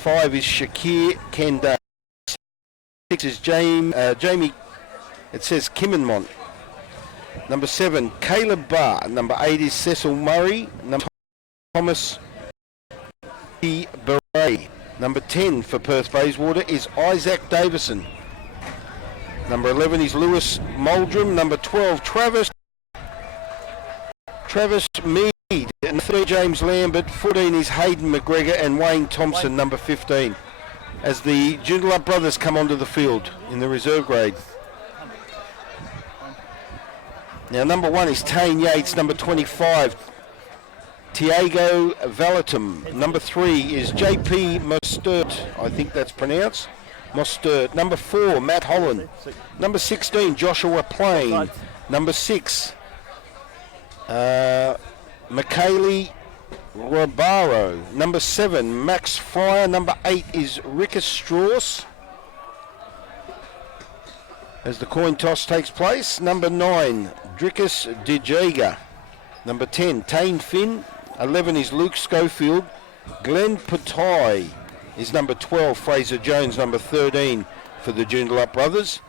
5 is Shakir Kenda. 6 is Jamie, it says Kimmonmont. Number 7, Caleb Barr. Number 8 is Cecil Murray. Number Thomas E. Beret. Number 10 for Perth Bayswater is Isaac Davison. Number 11 is Lewis Muldrum. Number 12, Travis Mead. And 3, James Lambert. 14 is Hayden McGregor and Wayne Thompson, number 15. As the Joondalup brothers come onto the field in the reserve grade. Now, number 1 is Tane Yates. Number 25, Tiago Valatum. Number 3 is JP Mostert. I think that's pronounced. Mostert. Number 4, Matt Holland. Number 16, Joshua Plain. Number 6, Michaeli Robaro. Number 7, Max Fryer. Number 8 is Rickus Strauss. As the coin toss takes place, number 9, Drickus Dejaga. Number 10, Tane Finn. 11 is Luke Schofield. Glenn Patai is number 12. Fraser Jones, number 13 for the Joondalup brothers.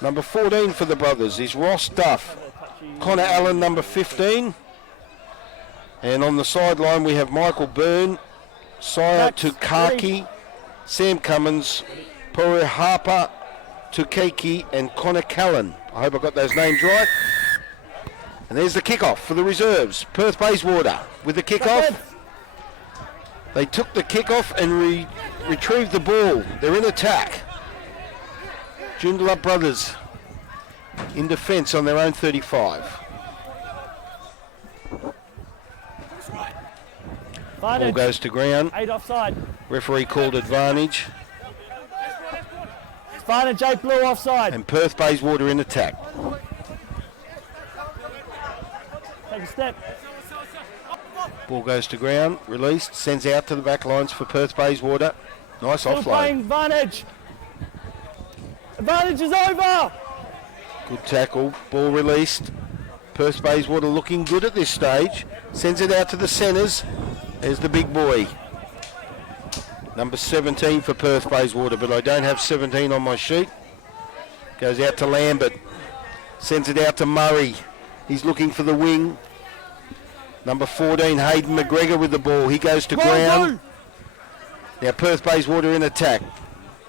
Number 14 for the brothers is Ross Duff. Connor Allen, number 15. And on the sideline we have Michael Byrne, Saya Tukaki, Sam Cummins, Pore Harper, Tukeki and Connor Callan. I hope I got those names right. And there's the kickoff for the reserves. Perth Bayswater with the kickoff. They took the kickoff and retrieved the ball. They're in attack. Joondalup brothers in defence on their own 35. Ball goes to ground. 8 offside. Referee called advantage. Sparta Jake Blue offside. And Perth Bayswater in attack. Take a step. Ball goes to ground, released, sends out to the back lines for Perth Bayswater. Nice Still offload. playing advantage. Advantage is over. Good tackle, ball released. Perth Bayswater looking good at this stage. Sends it out to the centres. There's the big boy. Number 17 for Perth Bayswater, but I don't have 17 on my sheet. Goes out to Lambert. Sends it out to Murray. He's looking for the wing. Number 14, Hayden McGregor with the ball. He goes to ground. Now Perth Bayswater in attack.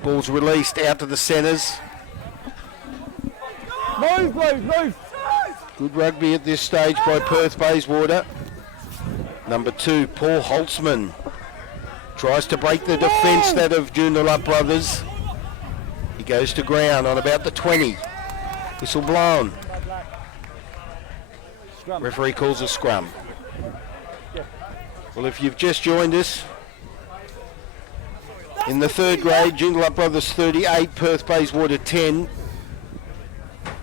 Ball's released out to the centres. Move. Good rugby at this stage by Perth Bayswater. Number 2, Paul Holtzman. Tries to break the defence, that of Joondalup brothers. He goes to ground on about the 20. Whistle blown. Referee calls a scrum. Well, if you've just joined us, in the third grade, Joondalup brothers 38, Perth Bayswater 10.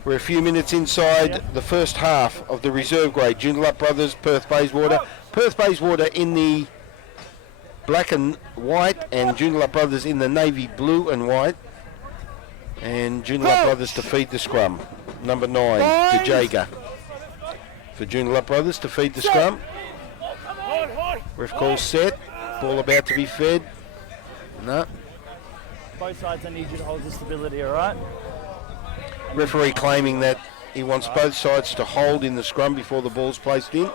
We're a few minutes inside the first half of the reserve grade. Joondalup brothers, Perth Bayswater. Perth Bayswater in the black and white, and Joondalup brothers in the navy blue and white. And Joondalup brothers to feed the scrum. Number 9, Dejaga. For Joondalup brothers to feed the scrum. Ref calls set. Ball about to be fed. No. Both sides, I need you to hold the stability, all right? Referee claiming that he wants both sides to hold in the scrum before the ball's placed in.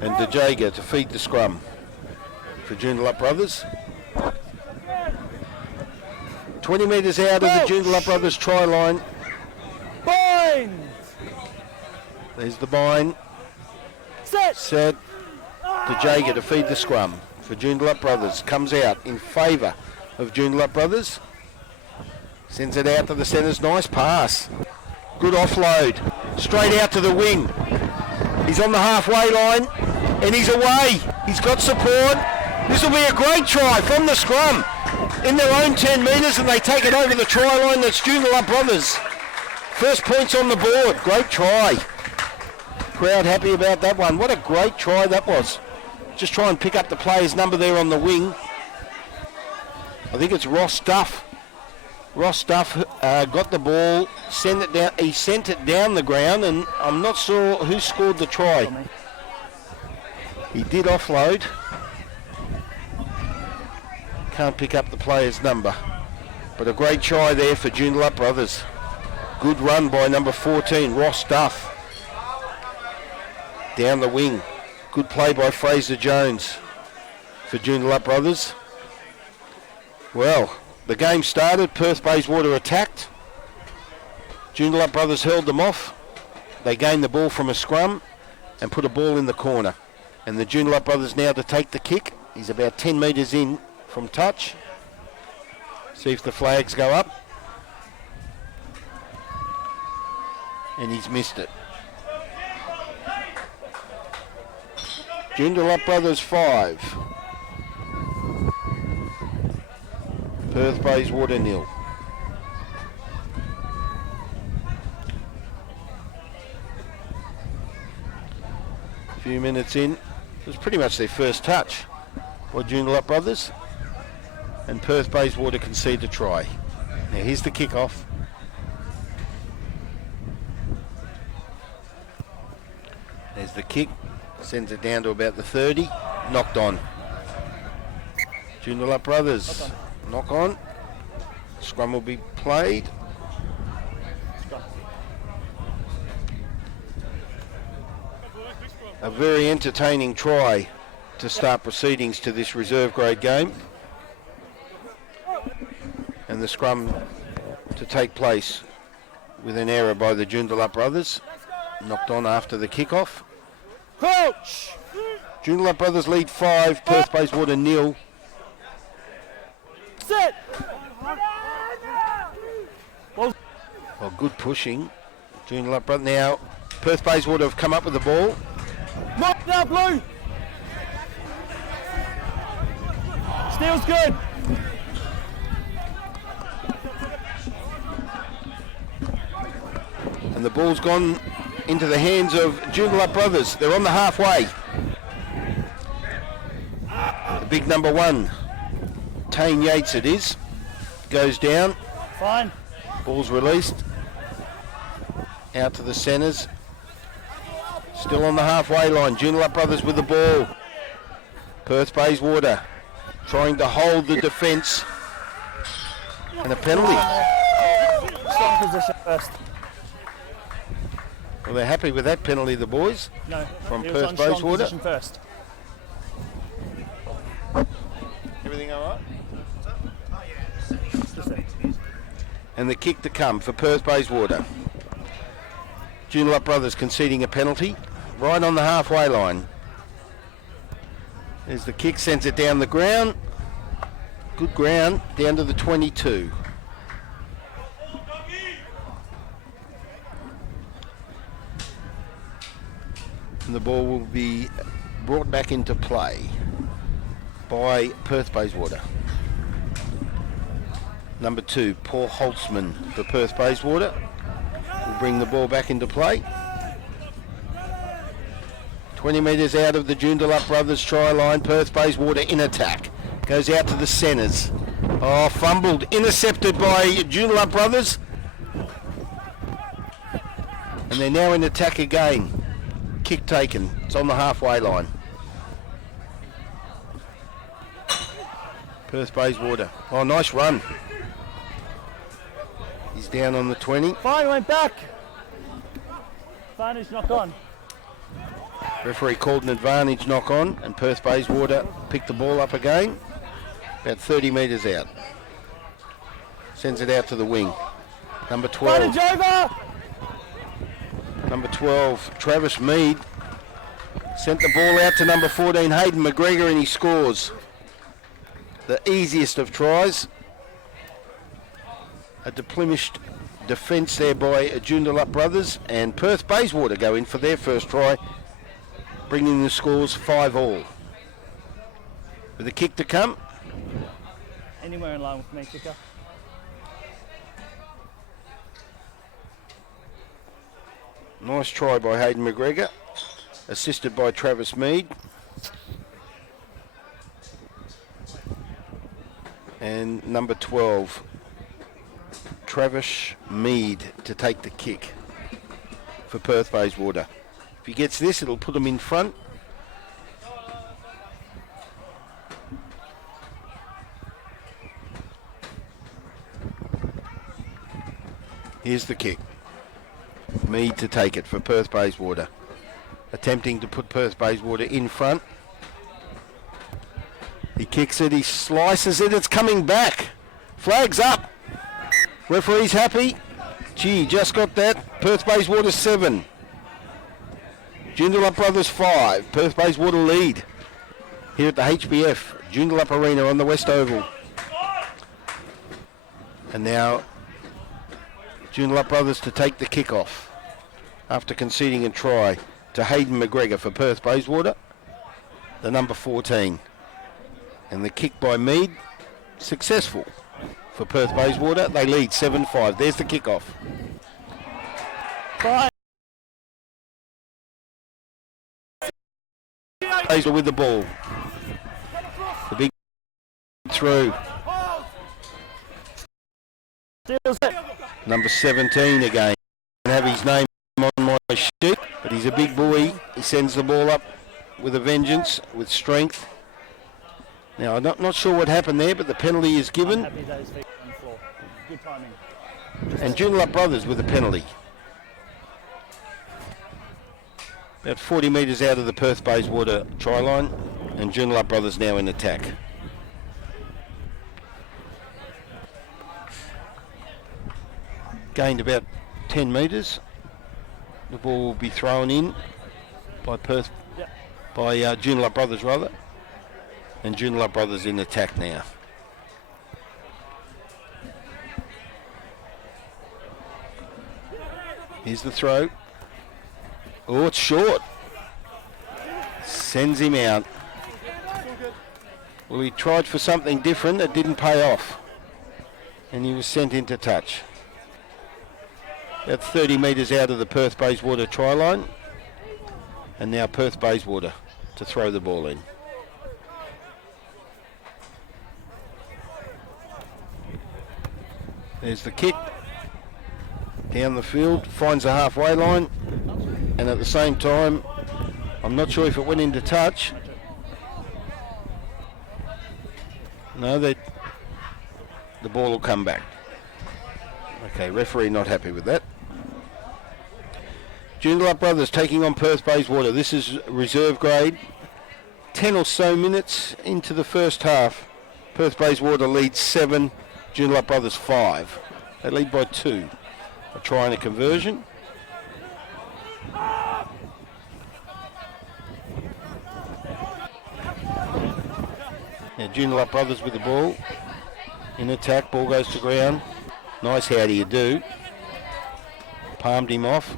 And Dejaga to feed the scrum for Joondalup brothers. 20 metres out of the Joondalup brothers try line. Bind! There's the bind. Set. Dejaga to feed the scrum for Joondalup brothers. Comes out in favour of Joondalup brothers. Sends it out to the centres. Nice pass. Good offload. Straight out to the wing. He's on the halfway line and he's away. He's got support. This will be a great try from the scrum in their own 10 metres, and they take it over the try line. That's Joondalup brothers. First points on the board. Great try. Crowd happy about that one. What a great try that was. Just try and pick up the player's number there on the wing. I think it's Ross Duff. Ross Duff got the ball, sent it down. He sent it down the ground, and I'm not sure who scored the try. He did offload. Can't pick up the player's number. But a great try there for Joondalup brothers. Good run by number 14, Ross Duff. Down the wing. Good play by Fraser Jones for Joondalup brothers. Well, the game started. Perth Bayswater attacked. Joondalup brothers held them off. They gained the ball from a scrum and put a ball in the corner. And the Joondalup brothers now to take the kick. He's about 10 metres in from touch. See if the flags go up. And he's missed it. Joondalup brothers 5. Perth Bayswater 0. A few minutes in. It was pretty much their first touch by Joondalup brothers. And Perth Bayswater conceded a try. Now here's the kick-off. There's the kick. Sends it down to about the 30. Knocked on. Joondalup brothers. Knock on. Scrum will be played. A very entertaining try to start proceedings to this reserve grade game. And the scrum to take place with an error by the Joondalup brothers. Knocked on after the kick-off. Coach! Joondalup brothers lead 5, Perth Bayswater 0. Sit! Well, good pushing. Joondalup brothers now. Perth Bayswater have come up with the ball. Knock now, Blue! Steel's good! And the ball's gone into the hands of Joondalup brothers. They're on the halfway. The big number 1, Tane Yates it is, goes down. Fine. Ball's released. Out to the centres. Still on the halfway line. Joondalup brothers with the ball. Perth Bayswater trying to hold the defence. And a penalty. Strong position first. Well, they're happy with that penalty, the boys. No. From he was Perth on strong Bayswater. position first. Everything all right? And the kick to come for Perth Bayswater. Joondalup brothers conceding a penalty right on the halfway line. There's the kick, sends it down the ground. Good ground, down to the 22. And the ball will be brought back into play by Perth Bayswater. Number 2, Paul Holtzman for Perth Bayswater will bring the ball back into play. 20 metres out of the Joondalup brothers try line. Perth Bayswater in attack. Goes out to the centres. Oh, fumbled. Intercepted by Joondalup brothers. And they're now in attack again. Kick taken. It's on the halfway line. Perth Bayswater. Oh, nice run. He's down on the 20. Fine, went back. Advantage knock on. Referee called an advantage knock on, and Perth Bayswater picked the ball up again. About 30 metres out. Sends it out to the wing. Number 12. Advantage over. Number 12, Travis Mead, sent the ball out to number 14, Hayden McGregor, and he scores. The easiest of tries. A deplenished defence there by Joondalup brothers, and Perth Bayswater go in for their first try, bringing the scores 5-all. With a kick to come. Anywhere in line with me, kicker. Nice try by Hayden McGregor, assisted by Travis Mead. And number 12, Travis Mead to take the kick for Perth Bayswater. If he gets this, it'll put him in front. Here's the kick. Mead to take it for Perth Bayswater. Attempting to put Perth Bayswater in front. He kicks it, he slices it, it's coming back. Flags up. Referee's happy. Gee, just got that. Perth Bayswater 7. Joondalup Brothers 5. Perth Bayswater lead. Here at the HBF, Joondalup Arena on the West Oval. And now Joondalup Brothers to take the kick-off after conceding a try to Hayden McGregor for Perth Bayswater, the number 14. And the kick by Mead, successful for Perth Bayswater. They lead 7-5. There's the kick-off. Bayswater with the ball. The big through. Number 17 again. I don't have his name on my sheet, but he's a big boy. He sends the ball up with a vengeance, with strength. Now, I'm not sure what happened there, but the penalty is given. I'm happy that his feet on the floor. Good timing. And Joondalup Brothers with a penalty. About 40 metres out of the Perth Bayswater try line, and Joondalup Brothers now in attack. Gained about 10 metres. The ball will be thrown in by Joondalup Brothers rather. And Joondalup Brothers in attack now. Here's the throw. Oh, it's short. Sends him out. Well, he tried for something different. It didn't pay off. And he was sent into touch. About 30 metres out of the Perth Bayswater try line. And now Perth Bayswater to throw the ball in. There's the kick. Down the field, finds the halfway line. And at the same time, I'm not sure if it went into touch. No, the ball will come back. Okay, referee not happy with that. Joondalup Brothers taking on Perth Bayswater. This is reserve grade. 10 or so minutes into the first half. Perth Bayswater leads 7, Joondalup Brothers 5. They lead by 2. A try and a conversion. Now Joondalup Brothers with the ball. In attack, ball goes to ground. Nice how do you do. Palmed him off.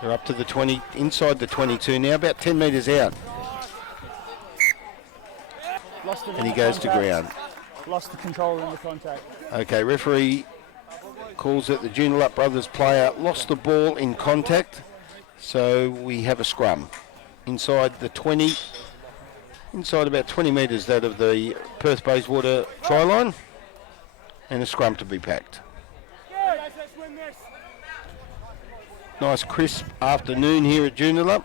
They're up to the 20, inside the 22 now, about 10 metres out. And he goes to ground. Lost the control in the contact. Okay, referee calls it the Joondalup Brothers player lost the ball in contact. So we have a scrum. Inside the 20, inside about 20 metres that of the Perth Bayswater try line. And a scrum to be packed. Nice crisp afternoon here at Joondalup.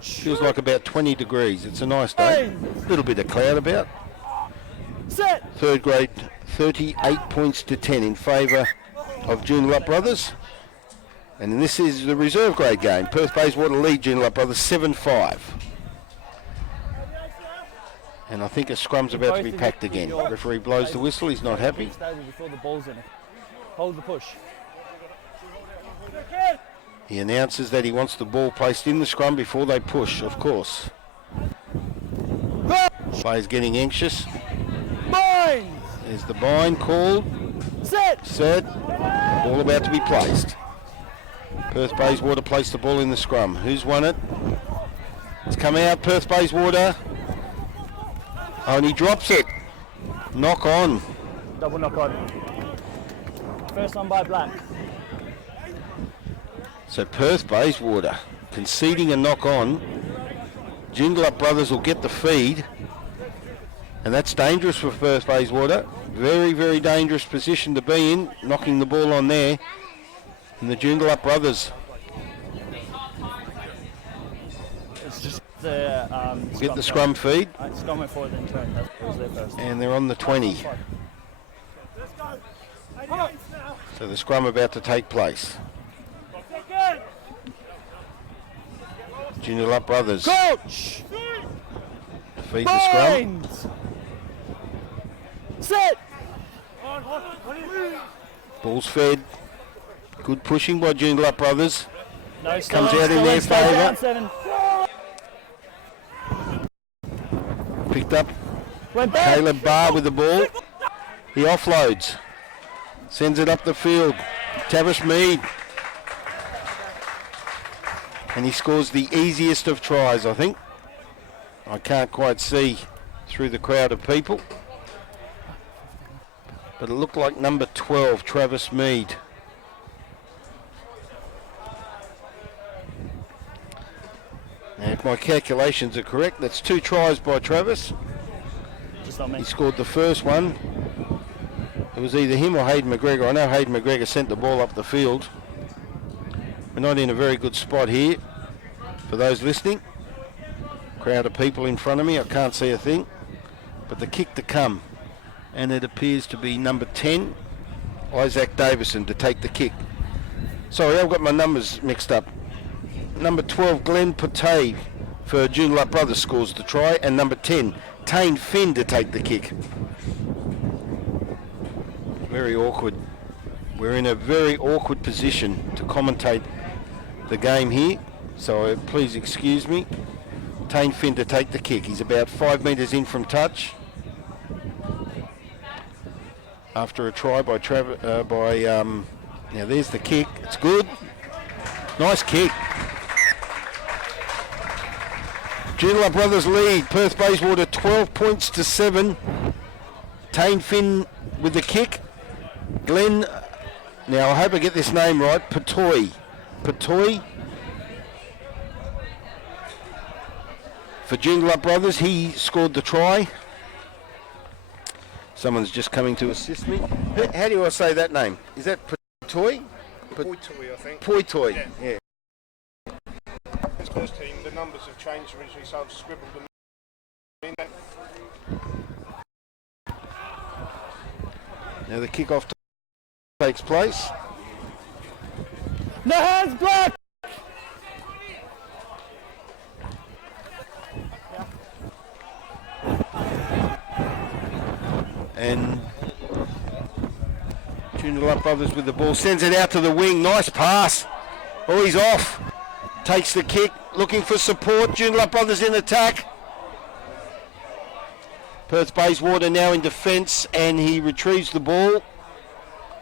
Feels like about 20 degrees. It's a nice day. A little bit of cloud about. Third grade, 38 points to 10 in favour of Joondalup Brothers. And this is the reserve grade game. Perth Bayswater lead Joondalup Brothers 7-5. And I think a scrum's about to be packed again. Referee blows the whistle. He's not happy. Before the ball's in it. Hold the push. He announces that he wants the ball placed in the scrum before they push, of course. Players getting anxious. Bind! There's the bind called. Set. Ball about to be placed. Perth Bayswater placed the ball in the scrum. Who's won it? It's come out, Perth Bayswater. Oh, and he drops it. Knock on. Double knock on. First one by Black. So Perth Bayswater conceding a knock on. Joondalup Brothers will get the feed. And that's dangerous for Perth Bayswater. Very, very dangerous position to be in. Knocking the ball on there. And the Joondalup Brothers get the scrum feed. Scrum went forward then turn. That was there first. And they're on the 20. So the scrum about to take place. Joondalup brothers Coach! feed the scrum. Set! Ball's fed. Good pushing by Joondalup brothers. No, Comes out in their favour. Picked up Went back. Caleb Barr with the ball. He offloads. Sends it up the field. Tavish Mead. And he scores the easiest of tries, I think. I can't quite see through the crowd of people. But it looked like number 12, Travis Mead. Now, if my calculations are correct, that's 2 tries by Travis. Just on me. He scored the first one. It was either him or Hayden McGregor. I know Hayden McGregor sent the ball up the field. We're not in a very good spot here. For those listening, crowd of people in front of me, I can't see a thing. But the kick to come, and it appears to be number 10, Isaac Davison, to take the kick. Sorry, I've got my numbers mixed up. Number 12, Glenn Patay for Joondalup brothers scores the try, and number 10, Tane Finn to take the kick. Very awkward. We're in a very awkward position to commentate the game here, so please excuse me. Tane Finn to take the kick. He's about 5 metres in from touch after a try by now there's the kick. It's good. Nice kick. Joondalup brothers lead. Perth Bayswater 12 points to 7. Tane Finn with the kick. Glenn, now I hope I get this name right, Patay for Joondalup brothers, he scored the try. Someone's just coming to assist me. How do I say that name? Is that Patay? Poitoy, I think. Poitoy, yeah. This first team, the numbers have changed originally, so I've scribbled them in. Now the kickoff takes place. No hands, Black! And Joondalup brothers with the ball, sends it out to the wing. Nice pass. Oh, he's off. Takes the kick, looking for support. Joondalup brothers in attack. Perth Bayswater now in defence, and he retrieves the ball.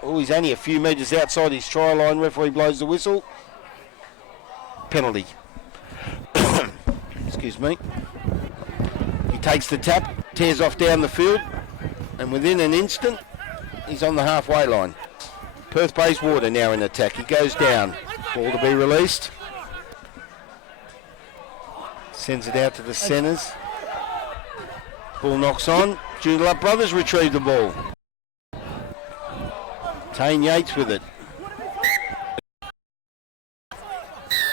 Oh, he's only a few metres outside his try line. Referee blows the whistle. Penalty. Excuse me. He takes the tap, tears off down the field, and within an instant, he's on the halfway line. Perth Bayswater now in attack. He goes down. Ball to be released. Sends it out to the centres. Ball knocks on. Joondalup brothers retrieve the ball. Tane Yates with it.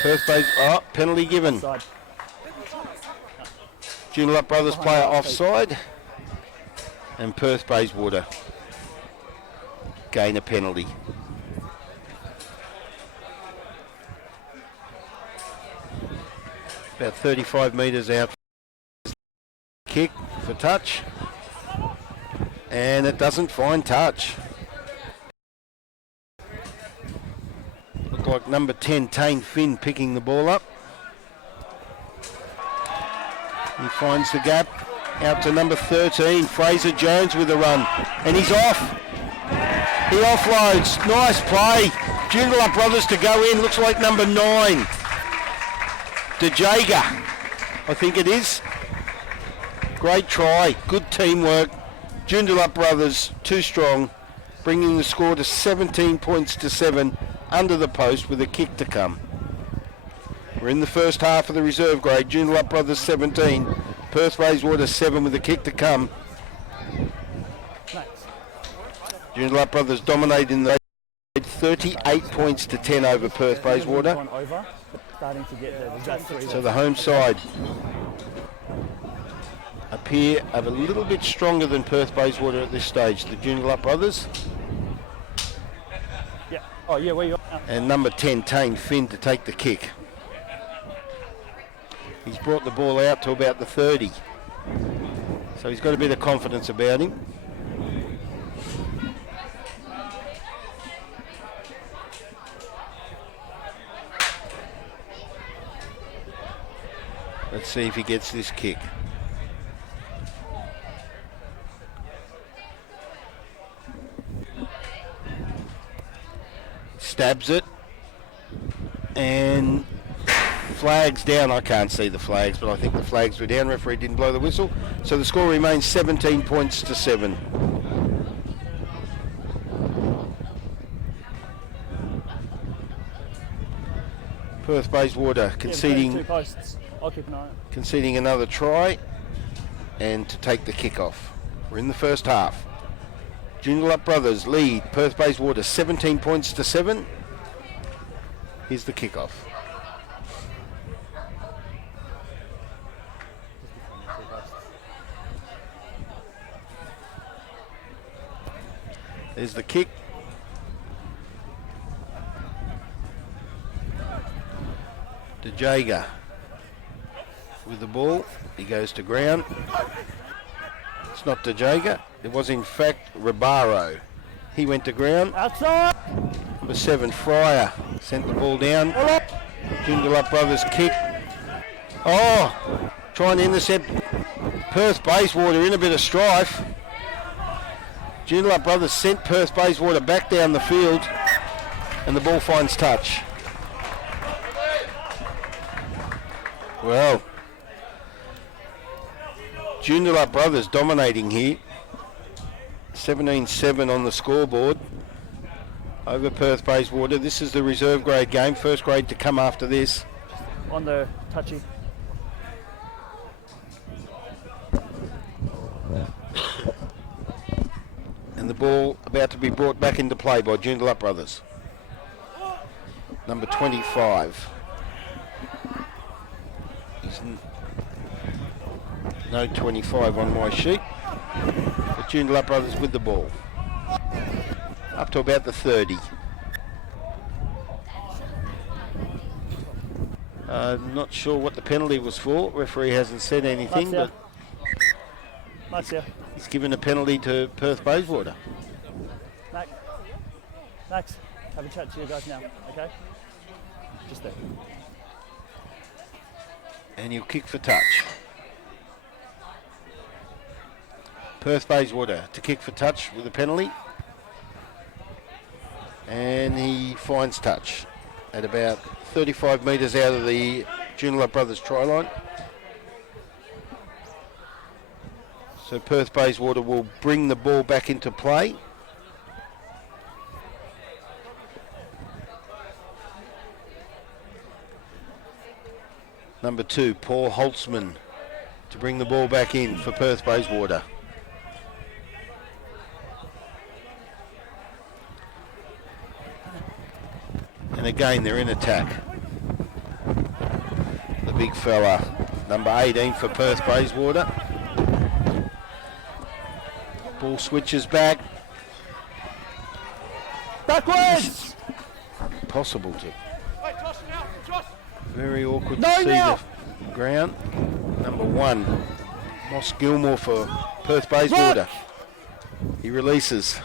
Perth Bayswater, penalty given. Joondalup brothers player offside. And Perth Bayswater gain a penalty. About 35 metres out. Kick for touch. And it doesn't find touch. Look like number 10, Tane Finn, picking the ball up. He finds the gap. Out to number 13, Fraser Jones with a run. And he's off. He offloads. Nice play. Joondalup brothers to go in. Looks like number 9. DeJager, I think it is. Great try. Good teamwork. Joondalup brothers, too strong. Bringing the score to 17 points to 7 under the post with a kick to come. We're in the first half of the reserve grade. Joondalup brothers 17. Perth Bayswater 7 with a kick to come. Joondalup brothers dominate in the 38 points to 10 over Perth Bayswater. So the home side appear a little bit stronger than Perth Bayswater at this stage. The Joondalup brothers. Oh, yeah, where you are? And number 10, Tane Finn, to take the kick. He's brought the ball out to about the 30. So he's got a bit of confidence about him. Let's see if he gets this kick. Stabs it. And flags down. I can't see the flags, but I think the flags were down. Referee didn't blow the whistle. So the score remains 17 points to 7. Perth Bayswater conceding, Yeah, 2 posts. I'll keep an eye on it. conceding another try and to take the kick off. We're in the first half. Joondalup brothers lead Perth Bayswater 17 points to 7. Here's the kickoff. There's the kick. Jager with the ball. He goes to ground. It's not Jager. It was in fact Ribaro. He went to ground. Outside. Number 7, Fryer, sent the ball down. Joondalup brothers kick. Oh, trying to intercept Perth Bayswater in a bit of strife. Joondalup brothers sent Perth Bayswater back down the field and the ball finds touch. Well, Joondalup brothers dominating here. 17-7 on the scoreboard over Perth Bayswater. This is the reserve grade game. First grade to come after this. On the touchy. And the ball about to be brought back into play by Joondalup brothers. Number 25. No 25 on my sheet. But Joondalup brothers with the ball. Up to about the 30. Not sure what the penalty was for. Referee hasn't said anything, but he's given a penalty to Perth Bayswater. Max, have a chat to you guys now, okay? Just there. And he'll kick for touch. Perth Bayswater to kick for touch with a penalty. And he finds touch at about 35 metres out of the Joondalup brothers try line. So Perth Bayswater will bring the ball back into play. Number 2, Paul Holtzman, to bring the ball back in for Perth Bayswater. And again, they're in attack. The big fella, number 18 for Perth Bayswater. Ball switches back. Backwards! Possible to. Very awkward to see the ground. Number 1, Moss Gilmore for Perth Bayswater. He releases.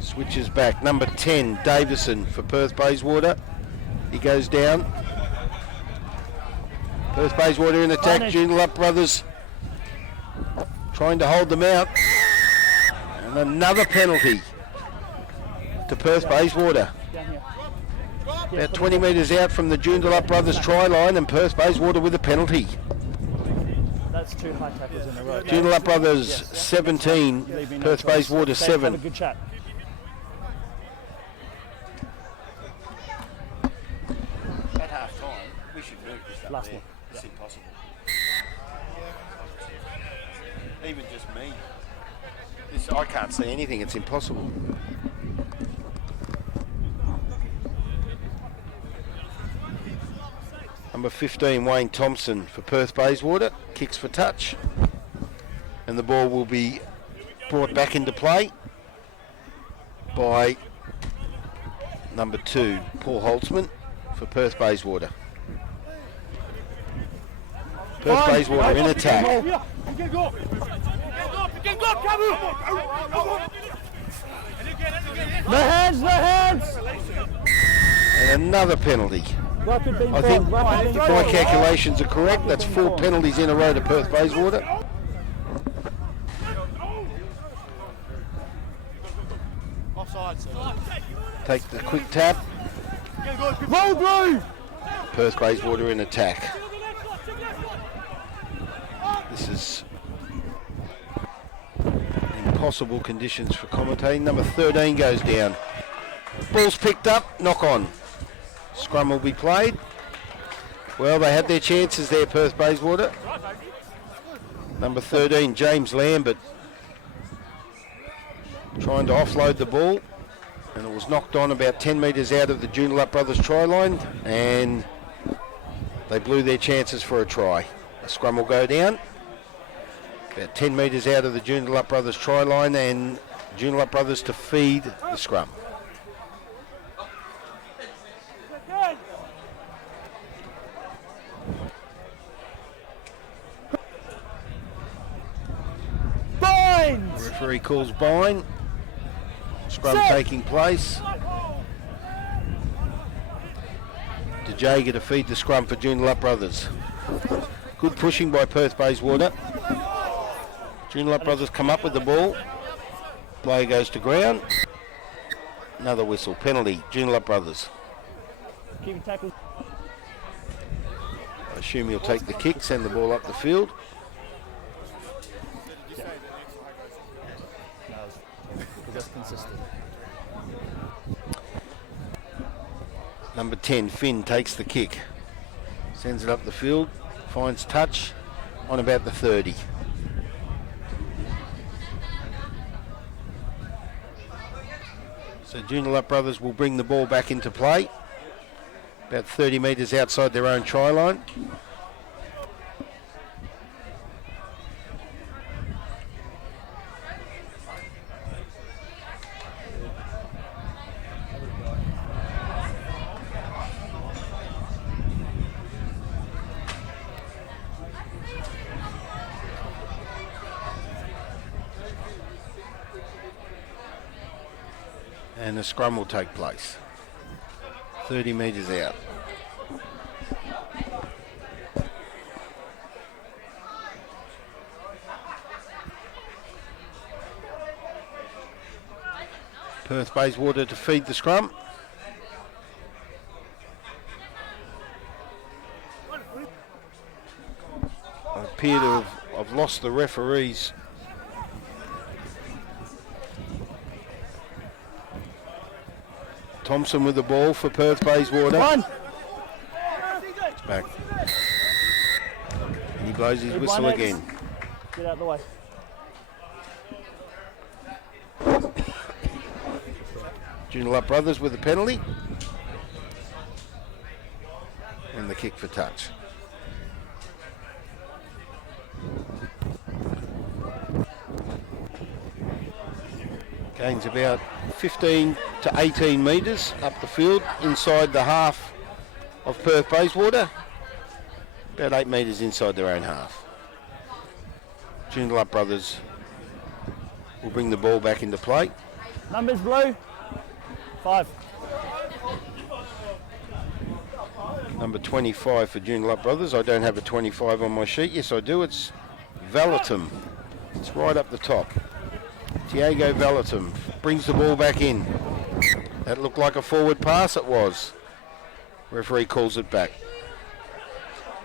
Switches back. Number 10, Davison for Perth Bayswater. He goes down. Perth Bayswater in attack. Joondalup brothers trying to hold them out. And another penalty to Perth Bayswater. About 20 metres out from the Joondalup brothers try line, and Perth Bayswater with a penalty. That's 2 high tackles in a row. Joondalup brothers 17, Perth Bayswater 7. Have a good chat. At half time, we should move this up. Last one. It's impossible. Even just me. I can't see anything, it's impossible. Number 15, Wayne Thompson for Perth Bayswater, kicks for touch. And the ball will be brought back into play. by number 2, Paul Holtzman for Perth Bayswater. Perth Bayswater in attack. The hands! And another penalty. I think if my calculations are correct, that's 4 penalties in a row to Perth Bayswater. Take the quick tap. Roll through! Perth Bayswater in attack. This is impossible conditions for commentating. Number 13 goes down. Ball's picked up, knock on. Scrum will be played. Well, they had their chances there, Perth Bayswater. Number 13, James Lambert, trying to offload the ball, and it was knocked on about 10 metres out of the Joondalup brothers try line, and they blew their chances for a try. A scrum will go down, about 10 metres out of the Joondalup brothers try line, and Joondalup brothers to feed the scrum. Referee calls bind. Scrum taking place. DeJager to feed the scrum for Joondalup brothers. Good pushing by Perth Bayswater. Joondalup brothers come up with the ball. Player goes to ground. Another whistle. Penalty. Joondalup brothers. Keep tackle. I assume he'll take the kick, send the ball up the field. Just consistent. Number 10, Finn, takes the kick. Sends it up the field. Finds touch on about the 30. So Joondalup brothers will bring the ball back into play. About 30 metres outside their own try line. And the scrum will take place. 30 metres out. Perth Bayswater to feed the scrum. I appear to have lost the referees. Thompson with the ball for Perth Bayswater. It's back. And he blows his whistle again. Get out of the way. Joondalup brothers with the penalty. And the kick for touch. Gains about 15 to 18 metres up the field, inside the half of Perth Bayswater. About 8 metres inside their own half. Joondalup brothers will bring the ball back into play. Numbers blue. 5. Number 25 for Joondalup brothers. I don't have a 25 on my sheet. Yes, I do. It's Valatum. It's right up the top. Diego Valatum brings the ball back in. That looked like a forward pass. It was. Referee calls it back.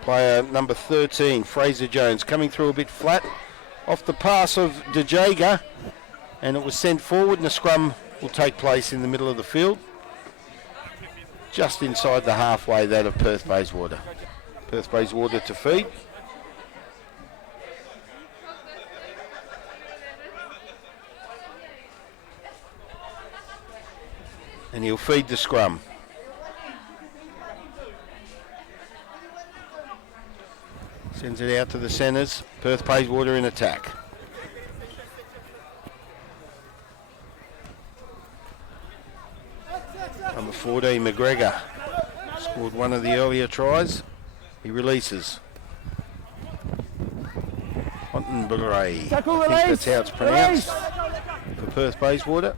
Player number 13, Fraser Jones, coming through a bit flat off the pass of DeJager, and it was sent forward, and a scrum will take place in the middle of the field, just inside the halfway that of Perth Bayswater. Perth Bayswater to feed. And he'll feed the scrum. Sends it out to the centres. Perth Bayswater in attack. Number 14, McGregor, scored one of the earlier tries. He releases. Hontenbury, Tackle, I think release. that's how it's pronounced, Release. for Perth Bayswater.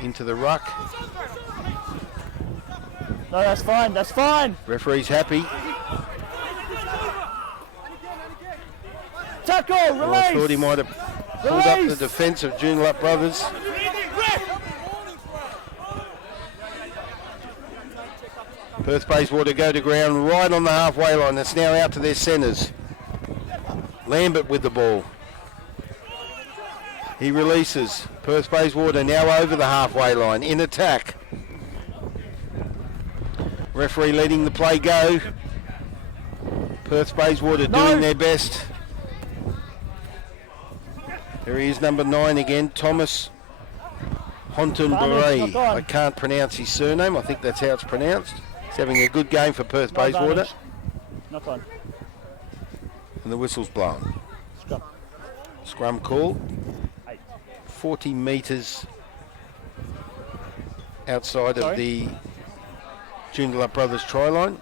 Into the ruck. No, that's fine, that's fine. Referee's happy. Tackle, Well, I thought he release. might have pulled up the defence of Joondalup Brothers. Perth Bayswater go to ground right on the halfway line. It's now out to their centres. Lambert with the ball. He releases. Perth Bayswater now over the halfway line in attack. Referee letting the play go. Perth Bayswater doing their best. There he is, number 9 again, Thomas Hontenbury. I can't pronounce his surname. I think that's how it's pronounced. He's having a good game for Perth Bayswater. Not on. And the whistle's blown. Scrum. Scrum call. 8. 40 metres outside of the Joondalup Brothers try line.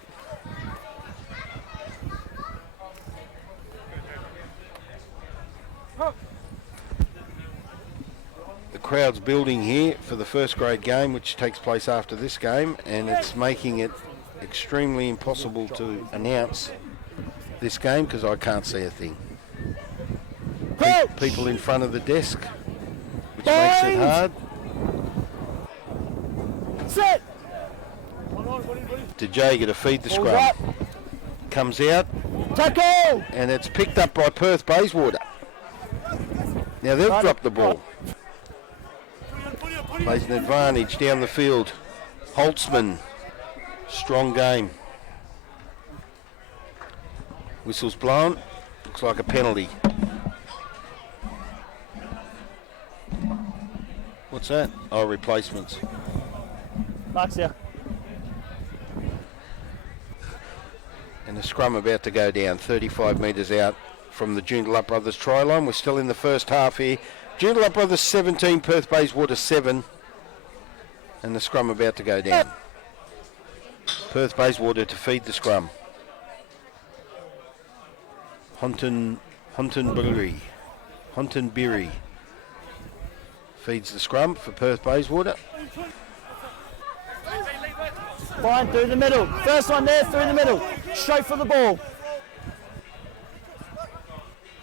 The crowd's building here for the first grade game, which takes place after this game, and it's making it extremely impossible to announce this game because I can't see a thing. People in front of the desk, which makes it hard. Set. DeJager to feed the scrum. Comes out, Tackle. and it's picked up by Perth Bayswater. Now they've dropped the ball. Plays an advantage down the field. Holtzman, strong game. Whistle's blown. Looks like a penalty. What's that? Oh, replacements. Mark's here. And the scrum about to go down 35 metres out from the Joondalup Brothers try line. We're still in the first half here. Joondalup Brothers 17, Perth Bayswater 7. And the scrum about to go down. Perth Bayswater to feed the scrum. Hontenbury feeds the scrum for Perth Bayswater. Fine, through the middle. First one there, through the middle. Straight for the ball.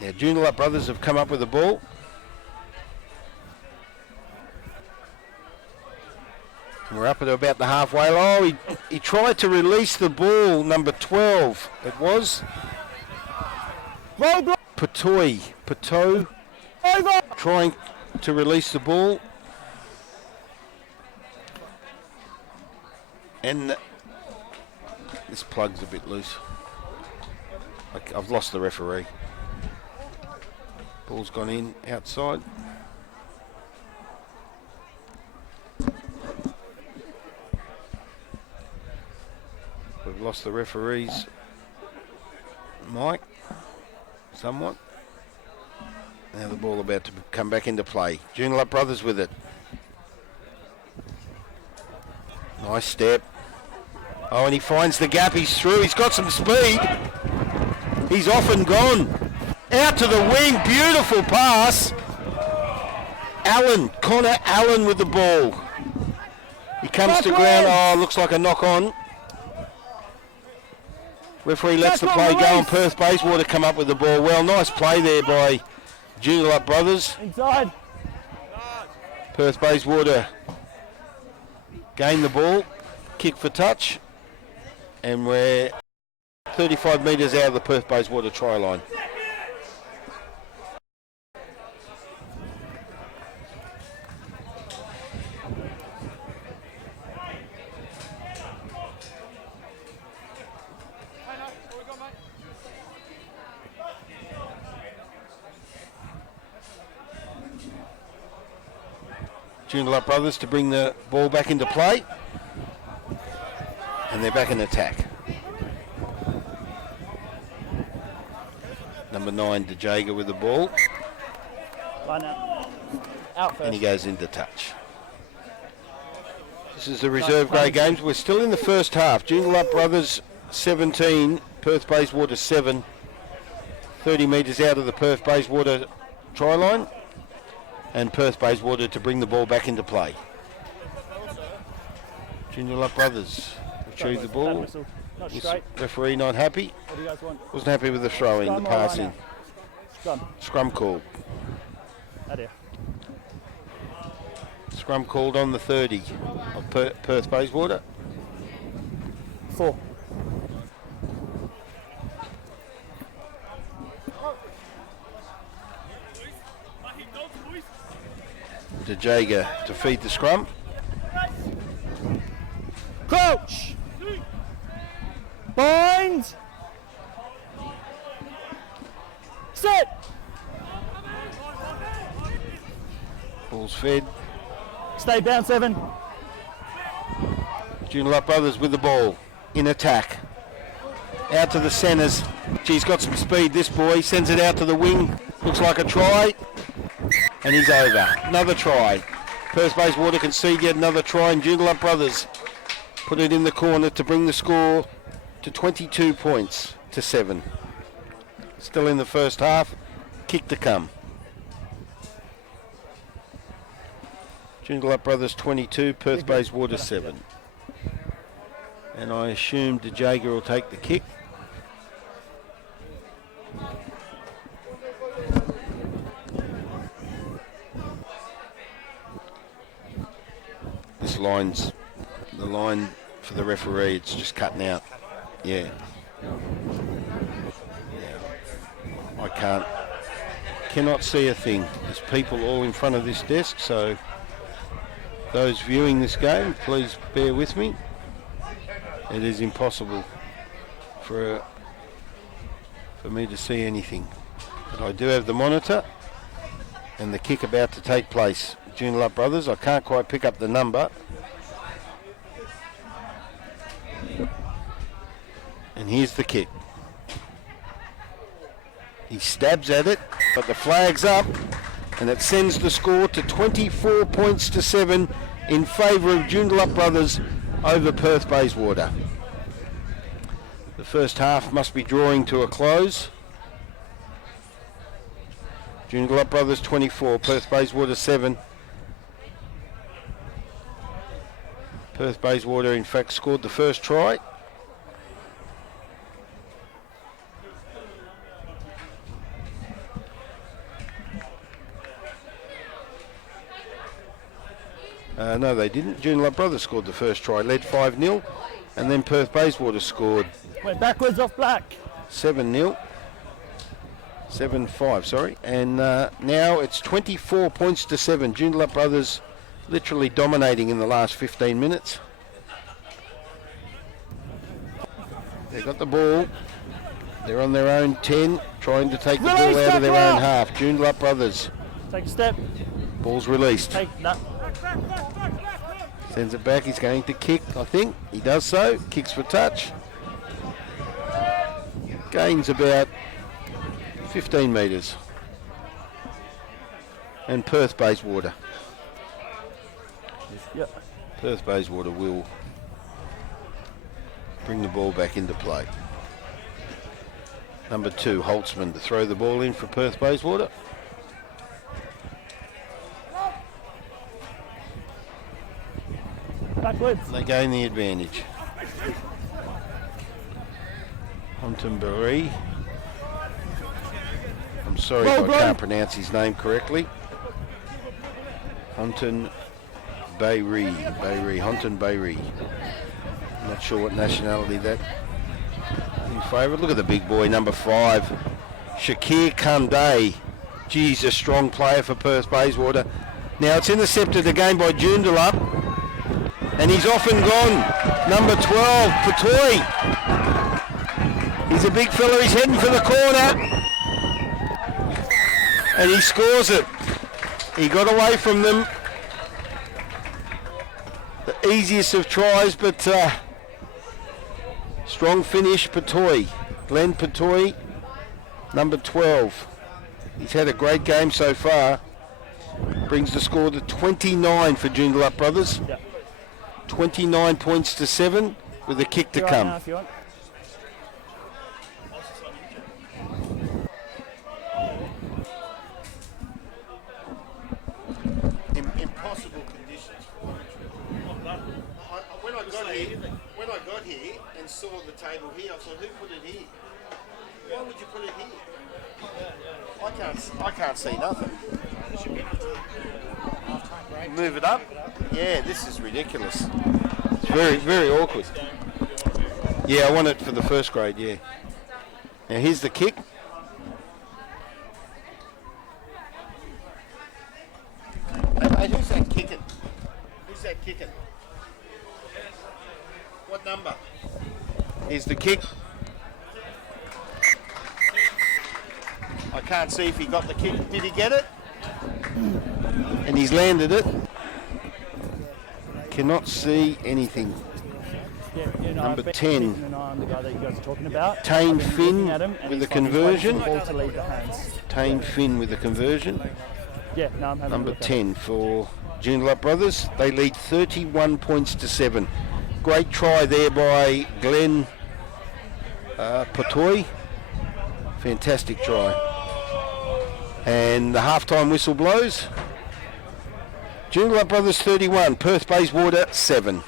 Now Joondalup Brothers have come up with the ball. We're up at about the halfway line. Oh, he tried to release the ball, number 12. It was Pateau Over. trying to release the ball. And this plug's a bit loose. I've lost the referee. Ball's gone in outside. We've lost the referee's mic somewhat. Now the ball about to come back into play. Joondalup Brothers with it. Nice step. Oh, and he finds the gap. He's through. He's got some speed. He's off and gone. Out to the wing. Beautiful pass. Connor Allen with the ball. He comes to ground. Oh, looks like a knock on. Referee lets the play go, and Perth Bayswater come up with the ball. Well, nice play there by Joondalup Brothers. Inside. Perth Bayswater gain the ball, kick for touch, and we're 35 metres out of the Perth Bayswater try line. Joondalup Brothers to bring the ball back into play. And they're back in attack. Number 9, DeJager with the ball. Line out. Out first. And he goes into touch. This is the reserve grade games. We're still in the first half. Joondalup Brothers 17, Perth Bayswater 7. 30 metres out of the Perth Bayswater try line. And Perth Bayswater to bring the ball back into play. Joondalup Brothers retrieve the ball. Not straight. Referee not happy. What do you guys want? Wasn't happy with the throw in, the passing. Scrum called. Scrum called on the 30 of Perth Bayswater. 4. De Jager to feed the scrum. Coach! Bind! Sit! Ball's fed. Stay down 7. Joondalup Brothers with the ball in attack. Out to the centres. He's got some speed, this boy. Sends it out to the wing. Looks like a try. And he's over. Another try. Perth Bayswater concede yet another try, and Joondalup Brothers put it in the corner to bring the score to 22 points to 7. Still in the first half. Kick to come. Joondalup Brothers 22, Perth Bayswater 7. And I assume De Jager will take the kick. This line's the line for the referee. It's just cutting out. Yeah. I cannot see a thing. There's people all in front of this desk, so those viewing this game, please bear with me. It is impossible for me to see anything. But I do have the monitor and the kick about to take place. Joondalup Brothers, I can't quite pick up the number. And here's the kick. He stabs at it, but the flag's up, and it sends the score to 24 points to 7 in favour of Joondalup Brothers over Perth Bayswater. The first half must be drawing to a close. Joondalup Brothers 24, Perth Bayswater 7. Perth Bayswater in fact scored the first try. No, they didn't. Joondalup Brothers scored the first try, led 5-0, and then Perth Bayswater scored. Went backwards off black. 7-0. 7-5, sorry. And now it's 24 points to 7. Joondalup Brothers literally dominating in the last 15 minutes. They got the ball. They're on their own 10, trying to take the ball out of their own half. Joondalup Brothers. Take a step. Ball's released. No. Sends it back. He's going to kick, I think. He does so. Kicks for touch. Gains about 15 metres. And Perth Bayswater. Yep. Perth Bayswater will bring the ball back into play. Number 2, Holtzman, to throw the ball in for Perth Bayswater. Backwards. They gain the advantage. Huntenberry. I'm sorry if I can't pronounce his name correctly. Huntenberry. Huntenberry. I'm not sure what nationality that in favour. Look at the big boy, number 5. Shakir Kandeh. Geez, a strong player for Perth Bayswater. Now it's intercepted again by Joondalup. And he's off and gone. Number 12, Patoy. He's a big fella, he's heading for the corner. And he scores it. He got away from them. The easiest of tries, but strong finish, Patoy. Glenn Patoy, number 12. He's had a great game so far. Brings the score to 29 for Joondalup Brothers. Yeah. 29 points to 7 with a kick to You're right come. now if you want. Impossible conditions for it. When I got here and saw the table here, I thought, who put it here? Why would you put it here? I can't see nothing. Move it up? Yeah, this is ridiculous. It's very, very awkward. Yeah, I want it for the first grade, yeah. Now here's the kick. Hey, who's that kicking? Who's that kicking? What number? Here's the kick. I can't see if he got the kick. Did he get it? And he's landed it. Cannot see anything. Yeah, Number I've been 10. keeping an eye on the guy that you guys are talking about. Tane I've been Finn looking at him and with he's the finding conversion. the ball to leave the hands. Tane Finn with the conversion. Yeah, no, I'm having Number a look at 10 for Joondalup Brothers. They lead 31 points to 7. Great try there by Glenn Patoy. Fantastic try. And the halftime whistle blows. Joondalup Brothers 31, Perth Bayswater 7.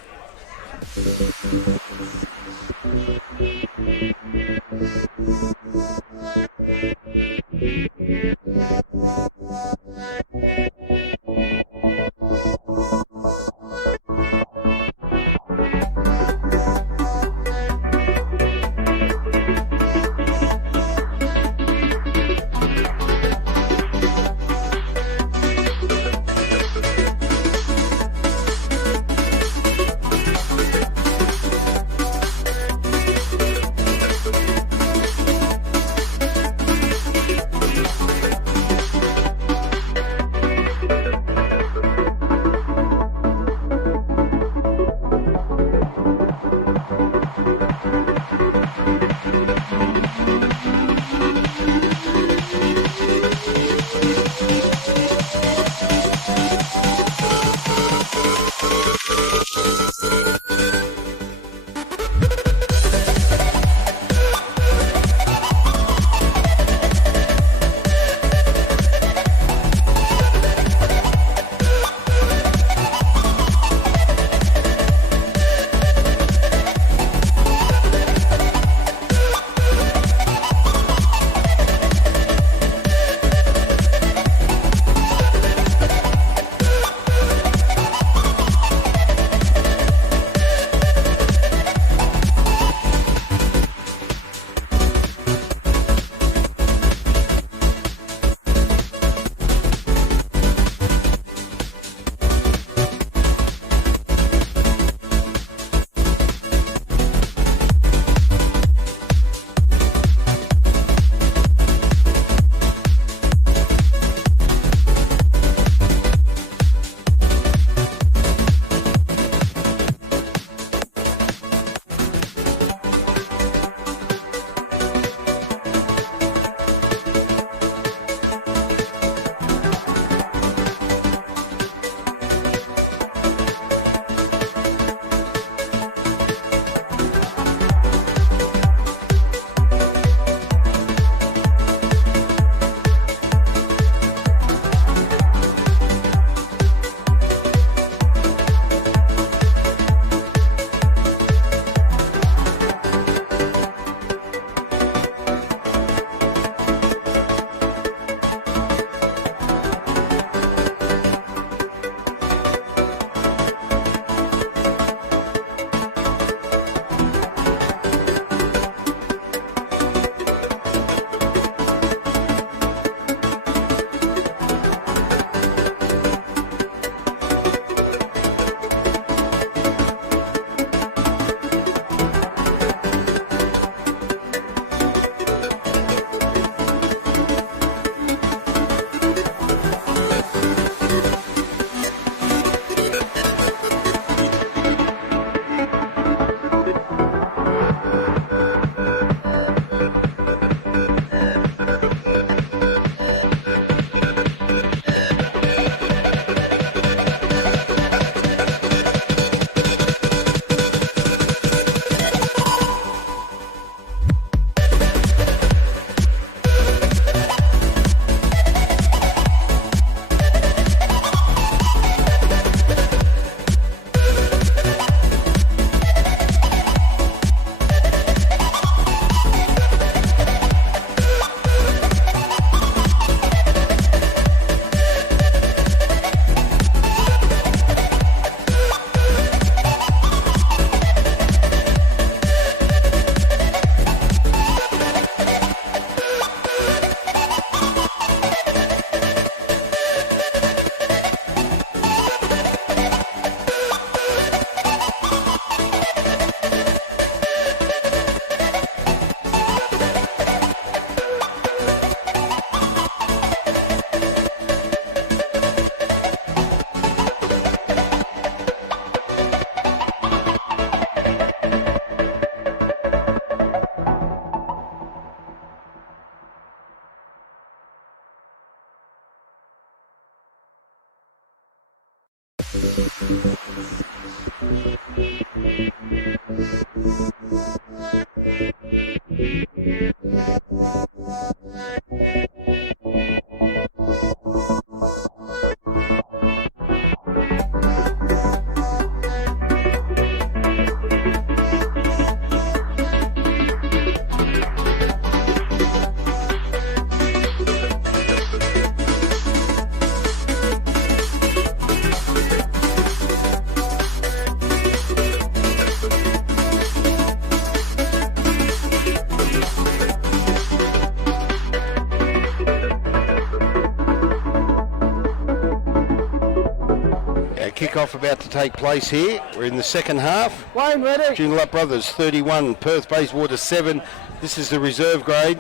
kick-off about to take place here. We're in the second half. Wayne, ready? Joondalup Brothers 31, Perth Bayswater 7. This is the reserve grade.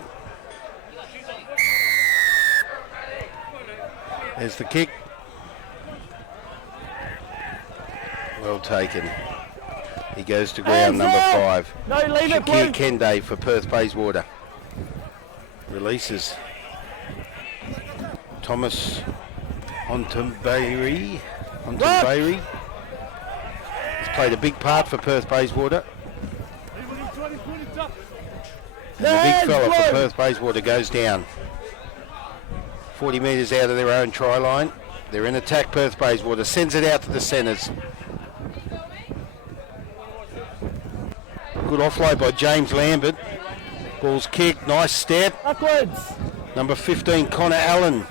There's the kick. Well taken. He goes to ground, number 5. No, leave it, Shakir Blue. Kende for Perth Bayswater. Releases. Thomas Ontumbayri. He's played a big part for Perth Bayswater. And the big fella for Perth Bayswater goes down. 40 metres out of their own try line. They're in attack, Perth Bayswater. Sends it out to the centres. Good offload by James Lambert. Ball's kicked. Nice step. Upwards. Number 15, Connor Allen,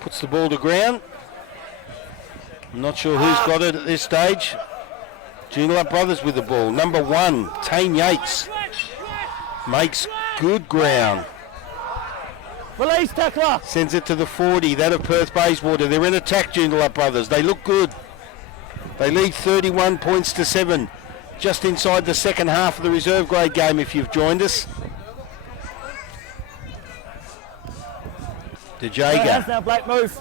puts the ball to ground. I'm not sure who's got it at this stage. Joondalup Brothers with the ball. Number 1, Tane Yates, makes good ground. Release, tackler. Sends it to the 40, that of Perth Bayswater. They're in attack, Joondalup Brothers. They look good. They lead 31 points to 7. Just inside the second half of the reserve grade game if you've joined us. DeJager Now, Black, move.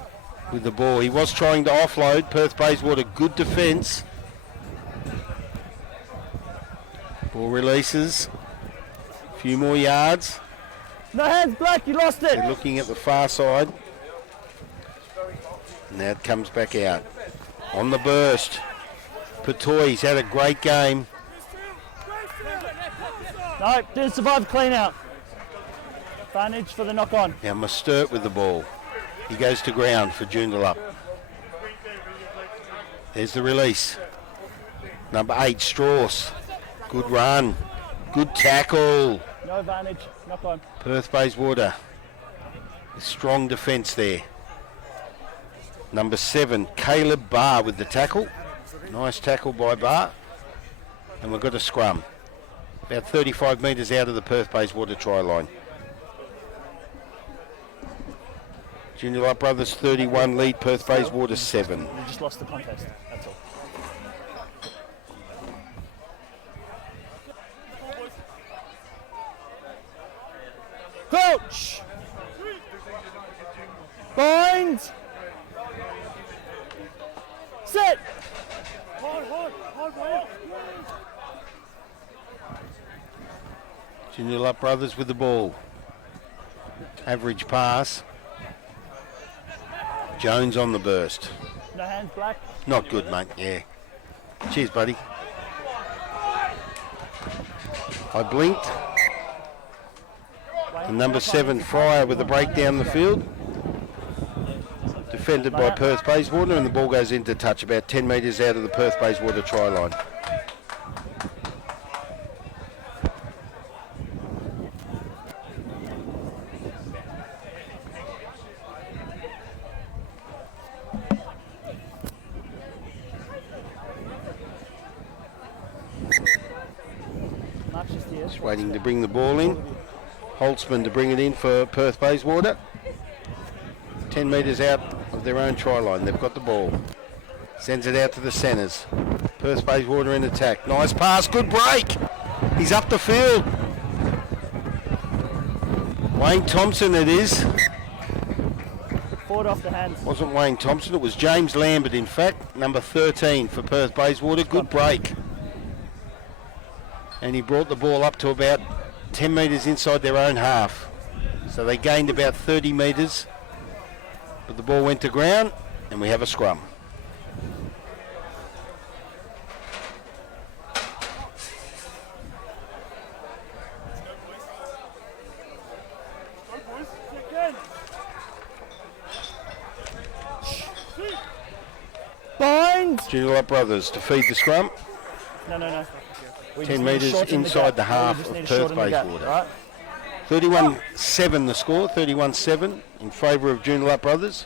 with the ball. He was trying to offload. Perth Bayswater, good defence. Ball releases. A few more yards. No hands, Black, you lost it. They're looking at the far side. Now it comes back out. On the burst. Patoy's had a great game. No, didn't survive the clean out. Advantage for the knock on. Now Mustert with the ball. He goes to ground for Joondalup. There's the release. Number 8, Strauss. Good run. Good tackle. No advantage, knock on. Perth Bayswater. Strong defence there. Number 7, Caleb Barr with the tackle. Nice tackle by Barr. And we've got a scrum. About 35 metres out of the Perth Bayswater try line. Joondalup Brothers 31, lead Perth Bayswater 7. You just lost the contest, that's all. Coach! Bind! Sit! Joondalup Brothers with the ball. Average pass. Jones on the burst. No hands, Black. Not good, mate. Yeah. Cheers, buddy. I blinked. And number 7, Fryer with the break down the field. Defended by Perth Bayswater, and the ball goes into touch about 10 metres out of the Perth Bayswater try line. Just waiting to bring the ball in. Holtzman to bring it in for Perth Bayswater. 10 metres out of their own try line. They've got the ball. Sends it out to the centres. Perth Bayswater in attack. Nice pass. Good break. He's up the field. Wayne Thompson it is. Forward off the hands. Wasn't Wayne Thompson. It was James Lambert, in fact. Number 13 for Perth Bayswater. Good break. And he brought the ball up to about 10 metres inside their own half. So they gained about 30 metres. But the ball went to ground, and we have a scrum. Bind! Joondalup Brothers to feed the scrum. No. 10 metres inside the half of Perth Bayswater. Right? 31-7 the score, 31-7 in favour of Joondalup Brothers.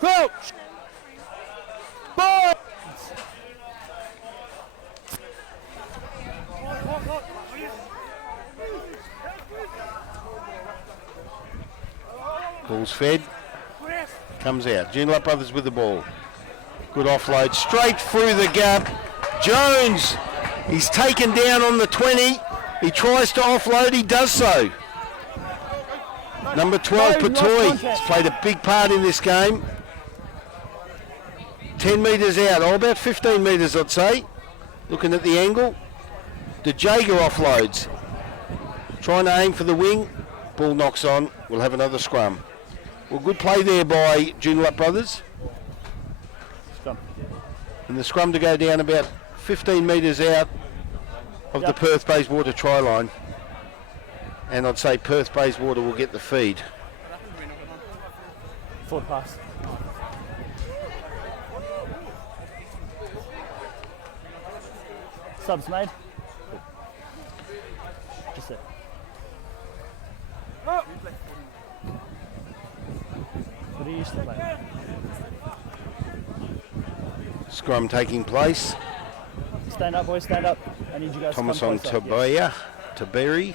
Coach! Ball! Ball's fed. Comes out. Joondalup Brothers with the ball. Good offload. Straight through the gap. Jones. He's taken down on the 20. He tries to offload. He does so. Number 12, Patoy, has played a big part in this game. 10 metres out. Oh, about 15 metres, I'd say. Looking at the angle. The Jager offloads. Trying to aim for the wing. Ball knocks on. We'll have another scrum. Well, good play there by Joondalup Brothers. Scrum. And the scrum to go down about 15 metres out of the Perth Bayswater try line. And I'd say Perth Bayswater will get the feed. Forward pass. Subs made. Just there. What do you used to play? Scrum taking place. Stand up, boys, stand up. I need you guys Thomas to come on closer. Tabaya. Tabayri.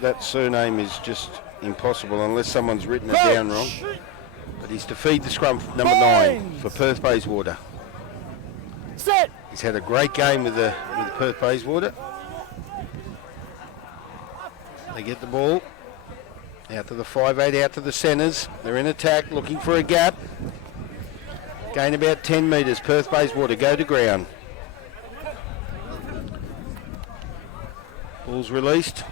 That surname is just impossible unless someone's written it down wrong. But he's to feed the scrum number 9 for Perth Bayswater. Set. He's had a great game with the Perth Bayswater. They get the ball out to the 5-8, out to the centres. They're in attack, looking for a gap. Gain about 10 metres. Perth Bayswater go to ground. Ball's released.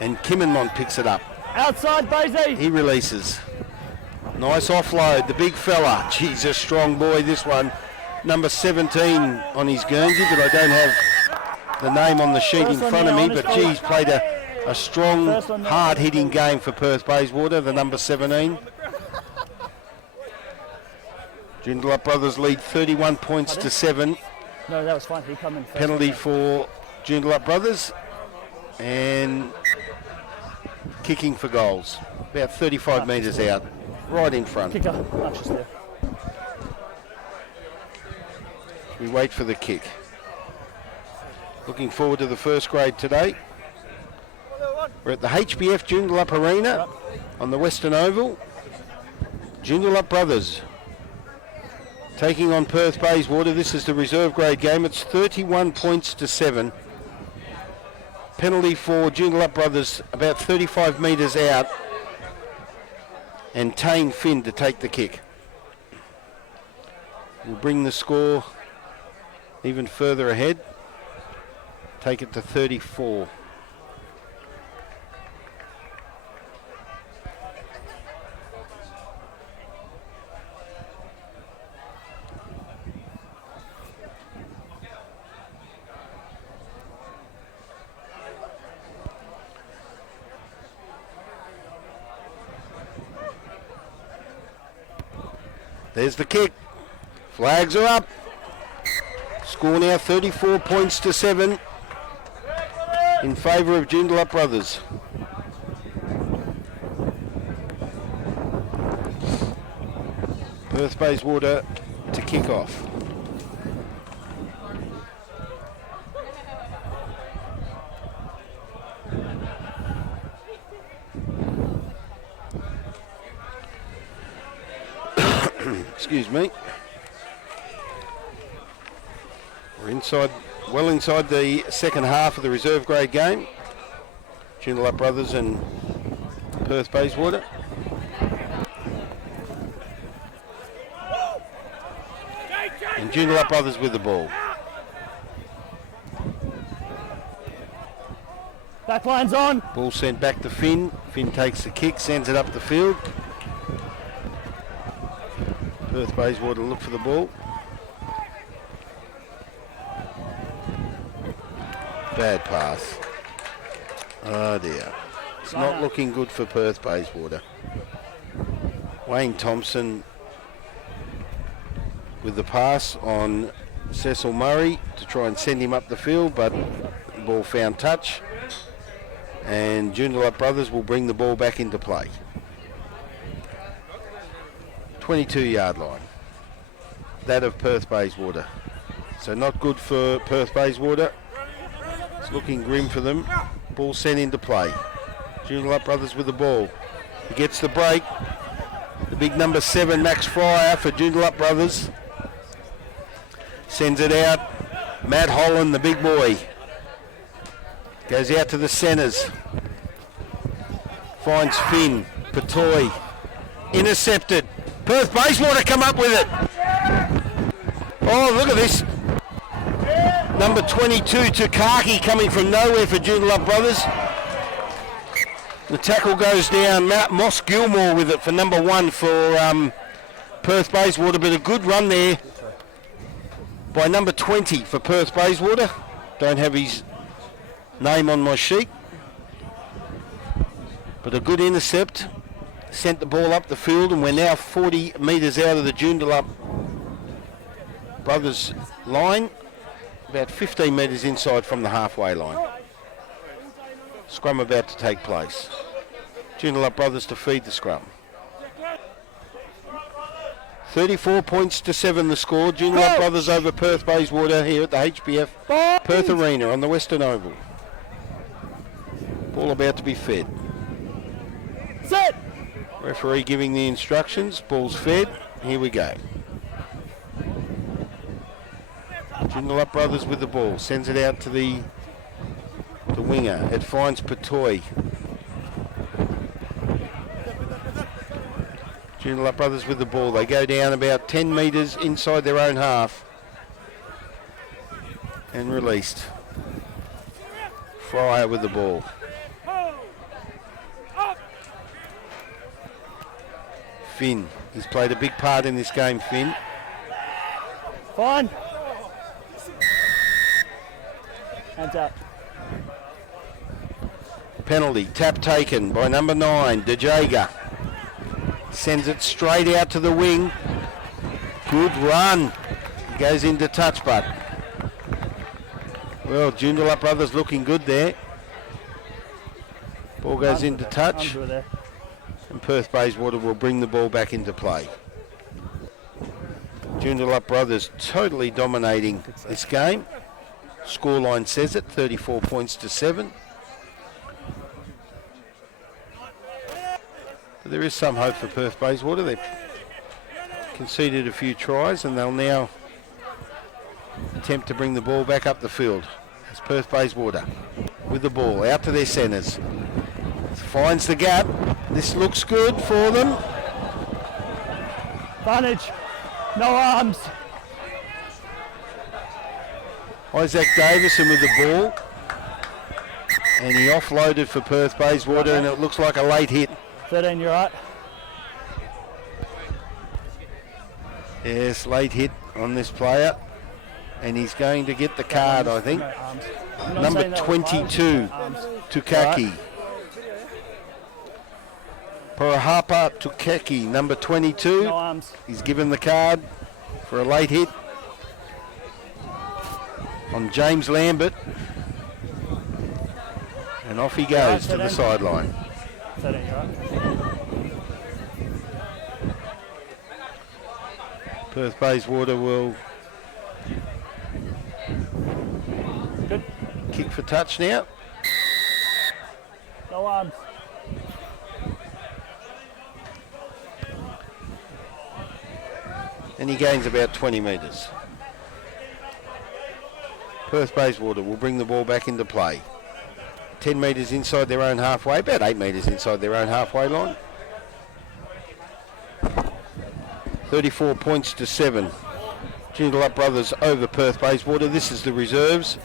And Kimmonmont picks it up. Outside, Basie. He releases. Nice offload. The big fella. Geez, a strong boy, this one. Number 17 on his Guernsey, but I don't have the name on the sheet in front of me. But geez, played a strong, hard-hitting game for Perth Bayswater, the number 17. Joondalup Brothers lead 31 points to 7. No, that was fine. He come in first. Penalty for Joondalup Brothers. And kicking for goals. About 35 metres out. Right in front. Kicker. Arches there. We wait for the kick. Looking forward to the first grade today. We're at the HBF Joondalup Arena on the Western Oval. Joondalup Brothers taking on Perth Bayswater. This is the reserve grade game. It's 31 points to 7. Penalty for Joondalup Brothers about 35 metres out. And Tane Finn to take the kick. We'll bring the score even further ahead. Take it to 34. There's the kick. Flags are up. Score now 34 points to 7 in favour of Joondalup Brothers. Perth Bayswater to kick off. Excuse me. We're well inside the second half of the reserve grade game. Joondalup Brothers and Perth Bayswater. And Joondalup Brothers with the ball. Backline's on. Ball sent back to Finn. Finn takes the kick, sends it up the field. Perth Bayswater look for the ball. Bad pass. Oh dear. It's not looking good for Perth Bayswater. Wayne Thompson with the pass on Cecil Murray to try and send him up the field, but the ball found touch. And Joondalup Brothers will bring the ball back into play. 22-yard line. That of Perth Bayswater. So not good for Perth Bayswater. It's looking grim for them. Ball sent into play. Joondalup brothers with the ball. He gets the break. The big number 7, Max Fryer for Joondalup brothers. Sends it out. Matt Holland, the big boy. Goes out to the centres. Finds Finn. Patoy. Intercepted. Perth Bayswater come up with it. Oh, look at this. Number 22, Tukaki, coming from nowhere for Joondalup brothers. The tackle goes down. Moss Gilmore with it for number 1 for Perth Bayswater, but a good run there by number 20 for Perth Bayswater. Don't have his name on my sheet, but a good intercept. Sent the ball up the field, and we're now 40 metres out of the Joondalup brothers line, about 15 metres inside from the halfway line. Scrum about to take place. Joondalup brothers to feed the scrum. 34 points to 7 the score. Joondalup brothers over Perth Bayswater here at the HBF Perth Arena on the Western Oval. Ball about to be fed. Set. Referee giving the instructions. Ball's fed. Here we go. Joondalup brothers with the ball. Sends it out to the winger. It finds Patoy. Joondalup brothers with the ball. They go down about 10 metres inside their own half. And released. Fryer with the ball. Finn. He's played a big part in this game, Finn. Fine. Hands up. Penalty. Tap taken by number 9, Dejaga. Sends it straight out to the wing. Good run. Goes into touch, but well, Joondalup brothers looking good there. Ball goes into touch. And Perth Bayswater will bring the ball back into play. Joondalup brothers totally dominating this game. Scoreline says it, 34 points to 7. But there is some hope for Perth Bayswater. They've conceded a few tries and they'll now attempt to bring the ball back up the field. It's Perth Bayswater with the ball out to their centres. Finds the gap. This looks good for them. Advantage. No arms. Isaac Davison with the ball. And he offloaded for Perth Bayswater and it looks like a late hit. 13, you're right. Yes, late hit on this player. And he's going to get the card, I think. Number 22, Tukaki. Right. Parahapa Tukeki, number 22. No arms. He's given the card for a late hit on James Lambert. And off he goes to the sideline. 13, right. Perth Bayswater will Good. Kick for touch now. No arms. And he gains about 20 metres. Perth Bayswater will bring the ball back into play. 10 metres inside their own halfway, about 8 metres inside their own halfway line. 34 points to 7. Joondalup brothers over Perth Bayswater. This is the reserves.